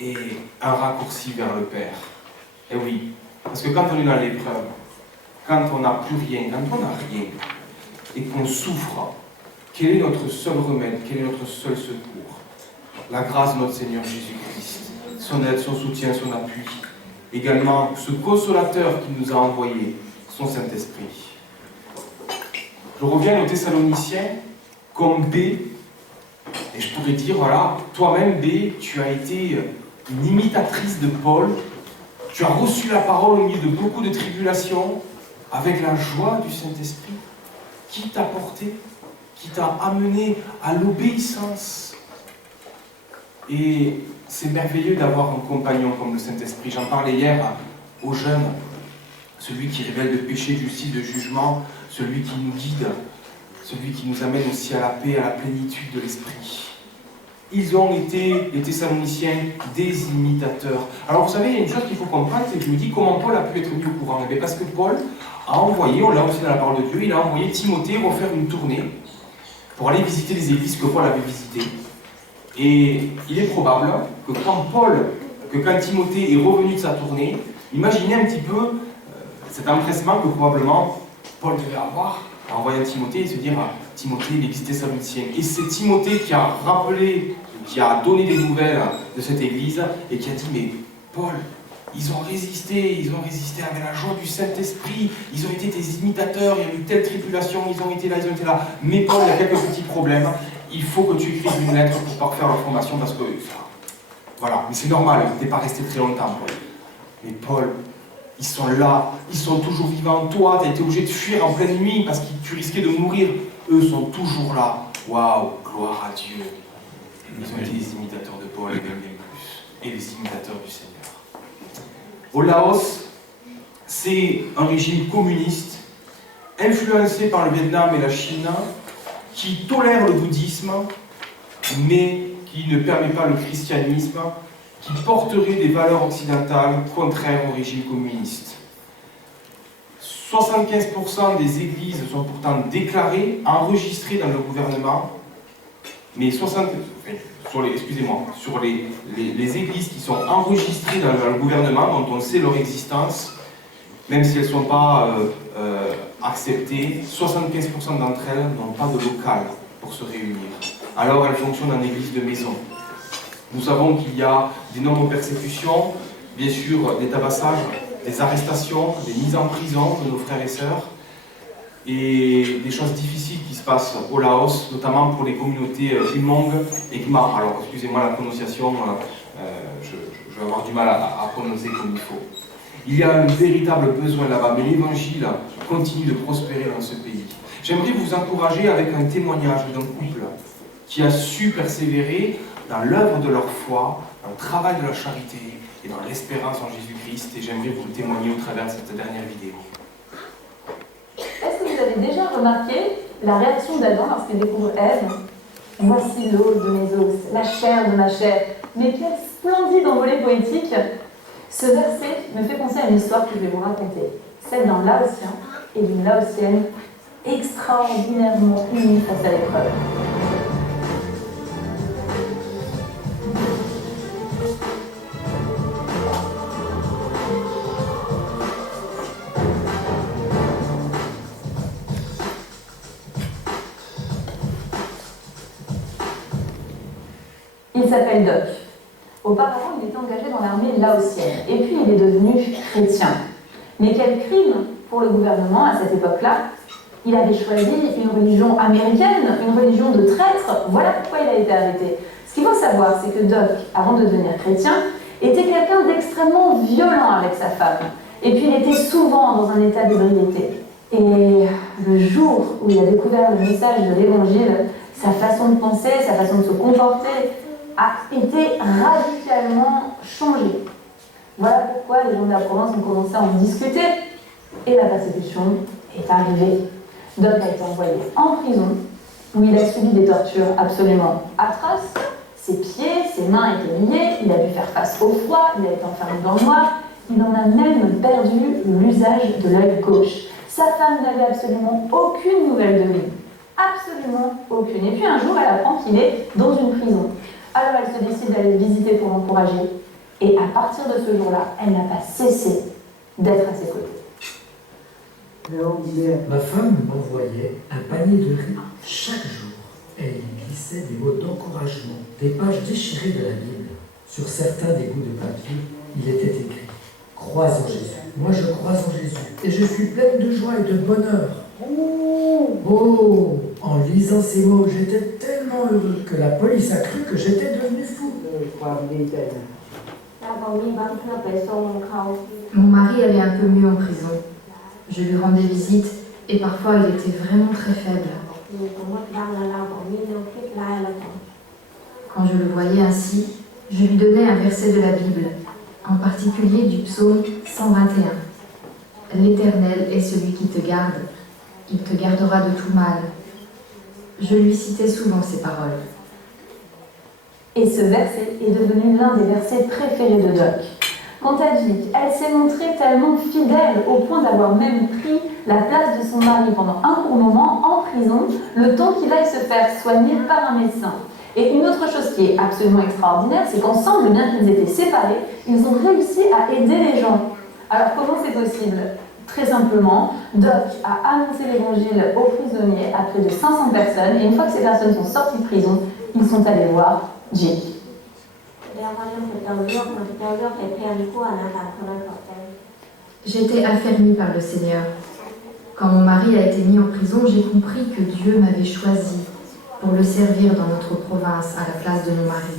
Et un raccourci vers le Père. Et oui, parce que quand on est dans l'épreuve, quand on n'a plus rien, quand on n'a rien, et qu'on souffre, quel est notre seul remède, quel est notre seul secours? La grâce de notre Seigneur Jésus-Christ, son aide, son soutien, son appui. Également, ce consolateur qu'il nous a envoyé, son Saint-Esprit. Je reviens aux Thessaloniciens comme B, et je pourrais dire, voilà, toi-même B, tu as été une imitatrice de Paul, tu as reçu la parole au milieu de beaucoup de tribulations, avec la joie du Saint-Esprit. Qui t'a porté, qui t'a amené à l'obéissance. Et c'est merveilleux d'avoir un compagnon comme le Saint-Esprit. J'en parlais hier aux jeunes, celui qui révèle le péché, de justice, de jugement, celui qui nous guide, celui qui nous amène aussi à la paix, à la plénitude de l'Esprit. Ils ont été, les Thessaloniciens, des imitateurs. Alors vous savez, il y a une chose qu'il faut comprendre, c'est que je me dis comment Paul a pu être mis au courant. Mais parce que Paul a envoyé, on l'a aussi dans la parole de Dieu, il a envoyé Timothée refaire une tournée pour aller visiter les églises que Paul avait visitées. Et il est probable que quand Timothée est revenu de sa tournée, imaginez un petit peu cet empressement que probablement Paul devait avoir en envoyant Timothée et se dire Timothée, l'église thessalonicienne. Et c'est Timothée qui a rappelé, qui a donné des nouvelles de cette église et qui a dit mais Paul, ils ont résisté avec la joie du Saint-Esprit, ils ont été des imitateurs, il y a eu telle tribulation, ils ont été là. Mais Paul, il y a quelques petits problèmes, il faut que tu écrives une lettre pour pouvoir faire leur formation parce que, voilà, mais c'est normal, tu n'es pas resté très longtemps. Mais Paul, ils sont là, ils sont toujours vivants. Toi, tu as été obligé de fuir en pleine nuit parce que tu risquais de mourir. Eux sont toujours là. Waouh, gloire à Dieu. Ils ont été les imitateurs de Paul et même bien plus. Et les imitateurs du Seigneur. Au Laos, c'est un régime communiste, influencé par le Vietnam et la Chine, qui tolère le bouddhisme, mais qui ne permet pas le christianisme, qui porterait des valeurs occidentales contraires au régime communiste. 75% des églises sont pourtant déclarées, enregistrées dans le gouvernement, mais sur les églises qui sont enregistrées dans le gouvernement, dont on sait leur existence, même si elles ne sont pas acceptées, 75% d'entre elles n'ont pas de local pour se réunir. Alors elles fonctionnent en église de maison. Nous savons qu'il y a d'énormes persécutions, bien sûr des tabassages, des arrestations, des mises en prison de nos frères et sœurs, et des choses difficiles qui se passent au Laos, notamment pour les communautés Hmong et Khmer. Alors, excusez-moi la prononciation, je vais avoir du mal à prononcer comme il faut. Il y a un véritable besoin là-bas, mais l'évangile continue de prospérer dans ce pays. J'aimerais vous encourager avec un témoignage d'un couple qui a su persévérer dans l'œuvre de leur foi, dans le travail de leur charité et dans l'espérance en Jésus-Christ. Et j'aimerais vous le témoigner au travers de cette dernière vidéo. Est-ce que vous avez déjà remarqué la réaction d'Adam lorsqu'il découvre Ève? Voici l'os de mes os, la chair de ma chair. Mais quelle splendide envolée poétique! Ce verset me fait penser à une histoire que je vais vous raconter, celle d'un Laotien et d'une Laotienne extraordinairement unis face à l'épreuve. Il s'appelle Doc. Auparavant, il était engagé dans l'armée laotienne, et puis il est devenu chrétien. Mais quel crime pour le gouvernement à cette époque-là! Il avait choisi une religion américaine, une religion de traître, voilà pourquoi il a été arrêté. Ce qu'il faut savoir, c'est que Doc, avant de devenir chrétien, était quelqu'un d'extrêmement violent avec sa femme. Et puis il était souvent dans un état d'ébriété. Et le jour où il a découvert le message de l'évangile, sa façon de penser, sa façon de se comporter a été radicalement changée. Voilà pourquoi les gens de la province ont commencé à en discuter et la persécution est arrivée. Doc a été envoyé en prison où il a subi des tortures absolument atroces. Ses pieds, ses mains étaient liés, il a dû faire face au froid, il a été enfermé dans le noir, il en a même perdu l'usage de l'œil gauche. Sa femme n'avait absolument aucune nouvelle de lui. Absolument aucune. Et puis un jour, elle apprend qu'il est dans une prison. Alors elle se décide d'aller le visiter pour l'encourager. Et à partir de ce jour-là, elle n'a pas cessé d'être à ses côtés. Ma femme m'envoyait un panier de riz chaque jour. Elle y glissait des mots d'encouragement, des pages déchirées de la Bible. Sur certains des bouts de papier, il était écrit « Crois en Jésus ». Moi, je crois en Jésus et je suis pleine de joie et de bonheur. Oh, en lisant ces mots, j'étais tellement heureux que la police a cru que j'étais devenu fou. Mon mari allait un peu mieux en prison. Je lui rendais visite et parfois il était vraiment très faible. Quand je le voyais ainsi, je lui donnais un verset de la Bible, en particulier du psaume 121. L'Éternel est celui qui te garde, il te gardera de tout mal. Je lui citais souvent ces paroles. Et ce verset est devenu l'un des versets préférés de Doc. Quant à Vic, elle s'est montrée tellement fidèle au point d'avoir même pris la place de son mari pendant un court moment en prison, le temps qu'il aille se faire soigner par un médecin. Et une autre chose qui est absolument extraordinaire, c'est qu'ensemble, bien qu'ils étaient séparés, ils ont réussi à aider les gens. Alors comment c'est possible? Très simplement, Doc a annoncé l'évangile aux prisonniers à près de 500 personnes, et une fois que ces personnes sont sorties de prison, ils sont allés voir Jake. J'étais affermie par le Seigneur. Quand mon mari a été mis en prison, j'ai compris que Dieu m'avait choisi pour le servir dans notre province à la place de mon mari.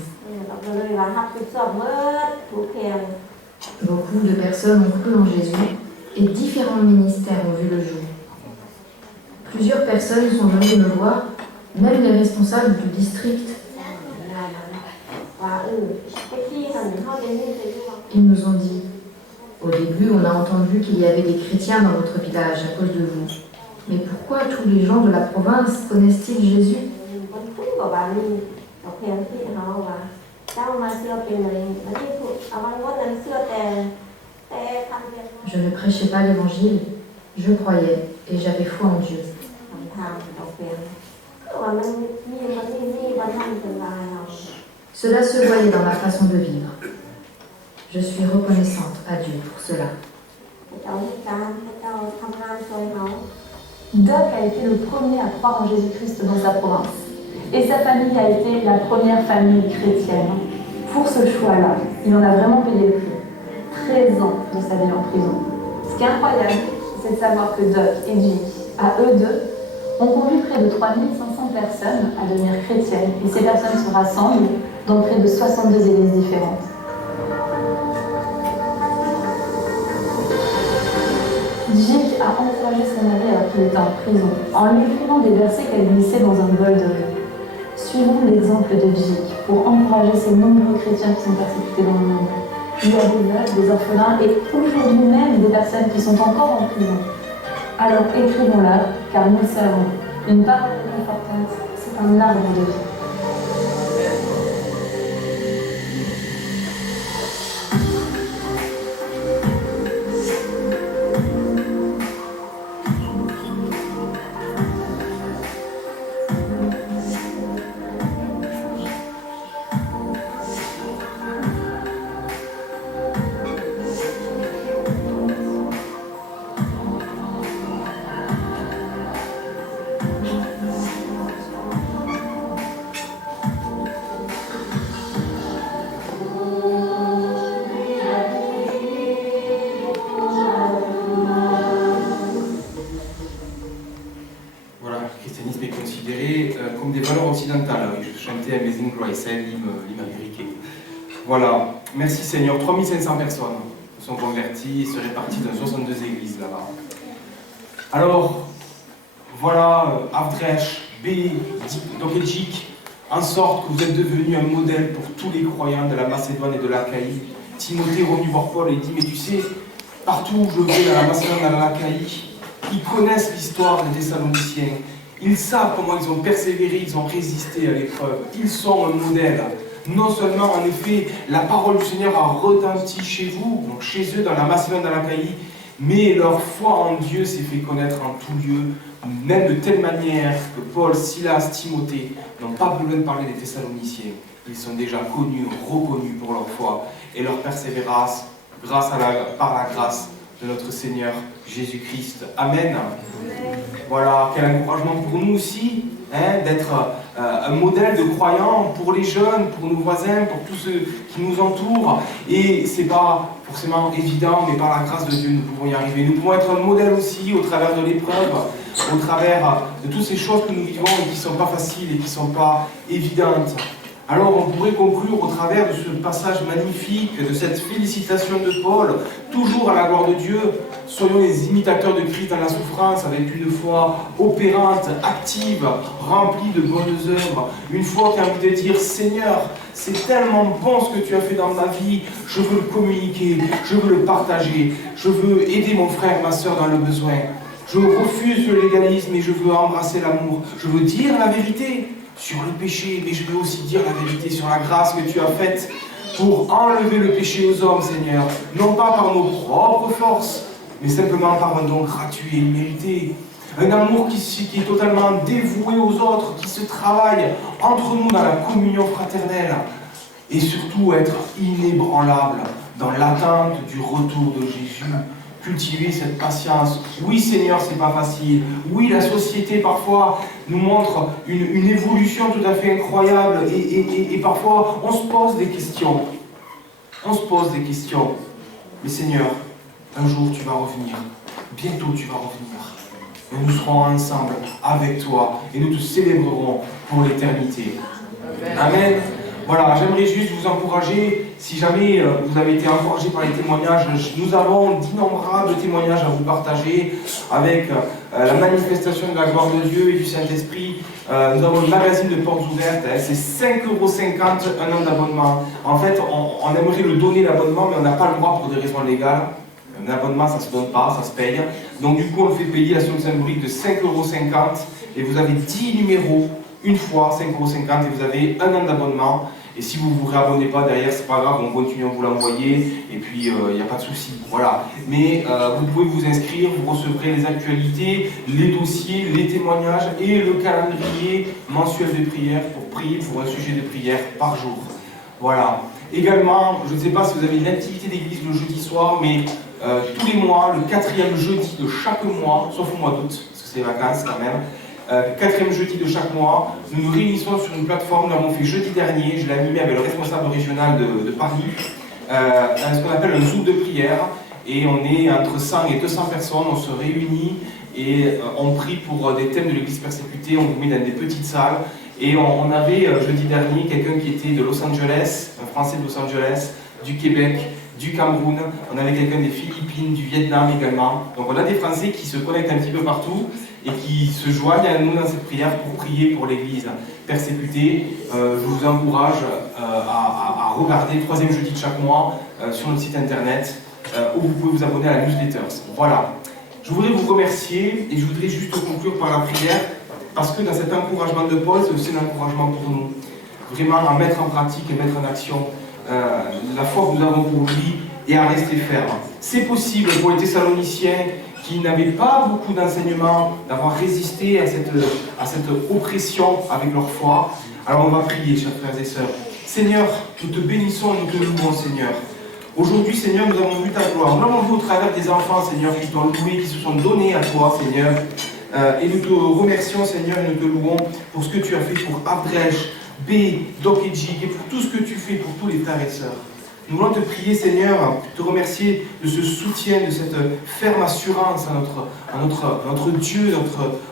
Beaucoup de personnes ont cru en Jésus et différents ministères ont vu le jour. Plusieurs personnes sont venues me voir, même les responsables du district. Ils nous ont dit, au début on a entendu qu'il y avait des chrétiens dans votre village à cause de vous. Mais pourquoi tous les gens de la province connaissent-ils Jésus? Je ne prêchais pas l'évangile, je croyais et j'avais foi en Dieu. Cela se voyait dans ma façon de vivre. Je suis reconnaissante à Dieu pour cela. Doc a été le premier à croire en Jésus-Christ dans sa province. Et sa famille a été la première famille chrétienne. Pour ce choix-là, il en a vraiment payé le prix. 13 ans de sa vie en prison. Ce qui est incroyable, c'est de savoir que Doc et Jake, à eux deux, ont conduit près de 3500 personnes à devenir chrétiennes. Et ces personnes se rassemblent dans près de 62 églises différentes. Jake a encouragé son mari alors qu'il était en prison, en lui écrivant des versets qu'elle glissait dans un bol de riz. Suivons l'exemple de Vic pour encourager ces nombreux chrétiens qui sont persécutés dans le monde. Il y a des veuves, des orphelins et aujourd'hui même des personnes qui sont encore en prison. Alors écrivons-leur, car nous le savons, une parole réconfortante, c'est un arbre de vie. Voilà, merci Seigneur. 3500 personnes se sont converties et se réparties dans 62 églises là-bas. Alors, voilà, Avdrecht, B, Belgique, en sorte que vous êtes devenus un modèle pour tous les croyants de la Macédoine et de l'Achaïe. Timothée est revenu voir Paul et dit, mais tu sais, partout où je vais dans la Macédoine et dans l'Achaïe, ils connaissent l'histoire des Thessaloniciens. Ils savent comment ils ont persévéré, ils ont résisté à l'épreuve. Ils sont un modèle. Non seulement, en effet, la parole du Seigneur a retenti chez vous, donc chez eux, dans la Macédoine, dans l'Achaïe, mais leur foi en Dieu s'est fait connaître en tout lieu, même de telle manière que Paul, Silas, Timothée n'ont pas besoin de parler des Thessaloniciens. Ils sont déjà connus, reconnus pour leur foi et leur persévérance par la grâce de notre Seigneur Jésus-Christ. Amen. Voilà, quel encouragement pour nous aussi, d'être un modèle de croyants pour les jeunes, pour nos voisins, pour tous ceux qui nous entourent. Et c'est pas forcément évident, mais par la grâce de Dieu, nous pouvons y arriver. Nous pouvons être un modèle aussi au travers de l'épreuve, au travers de toutes ces choses que nous vivons et qui ne sont pas faciles et qui ne sont pas évidentes. Alors on pourrait conclure au travers de ce passage magnifique, de cette félicitation de Paul, toujours à la gloire de Dieu. Soyons les imitateurs de Christ dans la souffrance, avec une foi opérante, active, remplie de bonnes œuvres. Une foi qui a envie de dire, Seigneur, c'est tellement bon ce que tu as fait dans ma vie, je veux le communiquer, je veux le partager, je veux aider mon frère, ma soeur dans le besoin. Je refuse le légalisme et je veux embrasser l'amour. Je veux dire la vérité sur le péché, mais je veux aussi dire la vérité sur la grâce que tu as faite pour enlever le péché aux hommes, Seigneur. Non pas par nos propres forces, mais simplement par un don gratuit et immérité. Un amour qui est totalement dévoué aux autres, qui se travaille entre nous dans la communion fraternelle. Et surtout être inébranlable dans l'attente du retour de Jésus. Cultiver cette patience. Oui Seigneur, c'est pas facile. Oui, la société parfois nous montre une évolution tout à fait incroyable et parfois on se pose des questions. On se pose des questions. Mais Seigneur, un jour tu vas revenir. Bientôt tu vas revenir. Et nous serons ensemble avec toi et nous te célébrerons pour l'éternité. Amen. Voilà, j'aimerais juste vous encourager, si jamais vous avez été encouragé par les témoignages, nous avons d'innombrables témoignages à vous partager avec la manifestation de la gloire de Dieu et du Saint-Esprit. Nous avons le magazine de Portes Ouvertes, c'est 5,50 € un an d'abonnement. En fait, on aimerait le donner l'abonnement, mais on n'a pas le droit pour des raisons légales. Un abonnement, ça ne se donne pas, ça se paye. Donc du coup, on fait payer la somme symbolique de 5,50 € et vous avez 10 numéros, une fois 5,50 € et vous avez un an d'abonnement. Et si vous ne vous réabonnez pas derrière, c'est pas grave, on continue à vous l'envoyer, et puis il n'y a pas de souci, voilà. Mais vous pouvez vous inscrire, vous recevrez les actualités, les dossiers, les témoignages et le calendrier mensuel de prière pour prier pour un sujet de prière par jour. Voilà. Également, je ne sais pas si vous avez une activité d'église le jeudi soir, mais tous les mois, le 4e jeudi de chaque mois, sauf au mois d'août, parce que c'est les vacances quand même, 4e jeudi de chaque mois, nous nous réunissons sur une plateforme. Nous l'avons fait jeudi dernier, je l'ai animé avec le responsable régional de Paris, ce qu'on appelle un Zoom de prière, et on est entre 100 et 200 personnes, on se réunit et on prie pour des thèmes de l'église persécutée, on vous met dans des petites salles, et on avait jeudi dernier quelqu'un qui était de Los Angeles, un Français de Los Angeles, du Québec, du Cameroun, on avait quelqu'un des Philippines, du Vietnam également, donc on a des Français qui se connectent un petit peu partout. et qui se joignent à nous dans cette prière pour prier pour l'Église persécutée. Je vous encourage à regarder le 3e jeudi de chaque mois sur notre site internet où vous pouvez vous abonner à la newsletter. Voilà. Je voudrais vous remercier et je voudrais juste conclure par la prière parce que dans cet encouragement de Paul, c'est aussi un encouragement pour nous. Vraiment à mettre en pratique et mettre en action la foi que nous avons pour lui et à rester ferme. C'est possible pour les Thessaloniciens qui n'avaient pas beaucoup d'enseignements, d'avoir résisté à cette oppression avec leur foi. Alors on va prier, chers frères et sœurs. Seigneur, nous te bénissons et nous te louons, Seigneur. Aujourd'hui, Seigneur, nous avons vu ta gloire. Nous l'avons vu au travers des enfants, Seigneur, qui t'ont loué, qui se sont donnés à toi, Seigneur. Et nous te remercions, Seigneur, et nous te louons pour ce que tu as fait pour Abdrej, B, Doc et Jig, et pour tout ce que tu fais pour tous les frères et sœurs. Nous voulons te prier, Seigneur, te remercier de ce soutien, de cette ferme assurance à notre Dieu,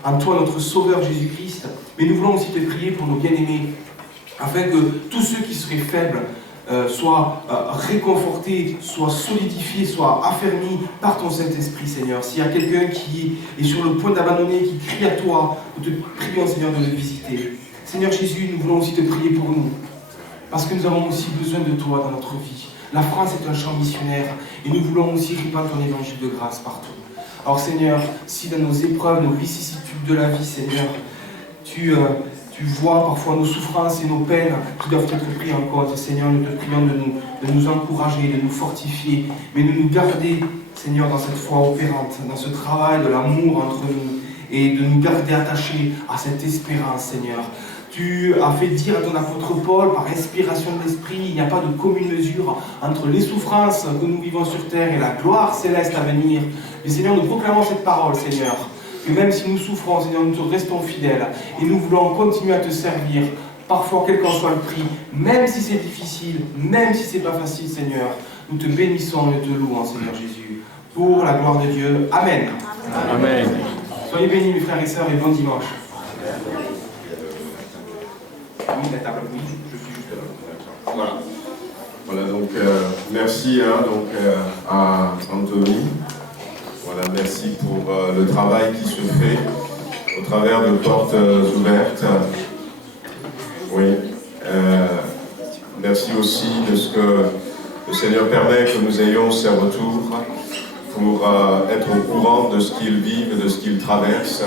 en toi, notre Sauveur Jésus-Christ. Mais nous voulons aussi te prier pour nos bien-aimés, afin que tous ceux qui seraient faibles soient réconfortés, soient solidifiés, soient affermis par ton Saint-Esprit, Seigneur. S'il y a quelqu'un qui est sur le point d'abandonner, qui crie à toi, nous te prions, Seigneur, de le visiter. Seigneur Jésus, nous voulons aussi te prier pour nous, parce que nous avons aussi besoin de toi dans notre vie. La France est un champ missionnaire et nous voulons aussi répandre ton évangile de grâce partout. Alors Seigneur, si dans nos épreuves, nos vicissitudes de la vie, Seigneur, tu vois parfois nos souffrances et nos peines qui doivent être prises en compte, Seigneur, nous te prions de nous encourager, de nous fortifier, mais de nous garder, Seigneur, dans cette foi opérante, dans ce travail de l'amour entre nous et de nous garder attachés à cette espérance, Seigneur. Tu as fait dire à ton apôtre Paul, par inspiration de l'Esprit, il n'y a pas de commune mesure entre les souffrances que nous vivons sur terre et la gloire céleste à venir. Mais Seigneur, nous proclamons cette parole, Seigneur, que même si nous souffrons, Seigneur, nous te restons fidèles et nous voulons continuer à te servir, parfois quel qu'en soit le prix, même si c'est difficile, même si c'est pas facile, Seigneur. Nous te bénissons et te louons, Seigneur Jésus, pour la gloire de Dieu. Amen. Amen. Soyez bénis, mes frères et sœurs, et bon dimanche. Oui, la table, oui, je suis juste là. Voilà. Voilà, donc merci à Anthony. Voilà, merci pour le travail qui se fait au travers de portes ouvertes. Oui. Merci aussi de ce que le Seigneur permet que nous ayons ces retours pour être au courant de ce qu'ils vivent, de ce qu'ils traversent.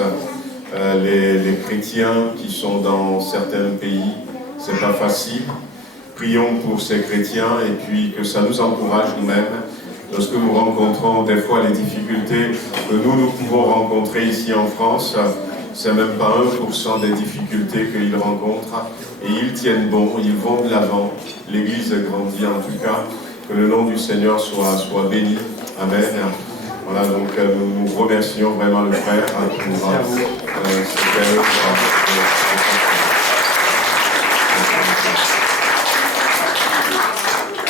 Les chrétiens qui sont dans certains pays, c'est pas facile. Prions pour ces chrétiens et puis que ça nous encourage nous-mêmes. Lorsque nous rencontrons des fois les difficultés que nous pouvons rencontrer ici en France, c'est même pas 1% des difficultés qu'ils rencontrent. Et ils tiennent bon, ils vont de l'avant. L'Église grandit en tout cas. Que le nom du Seigneur soit béni. Amen. Voilà, donc nous remercions vraiment le frère pour cette œuvre.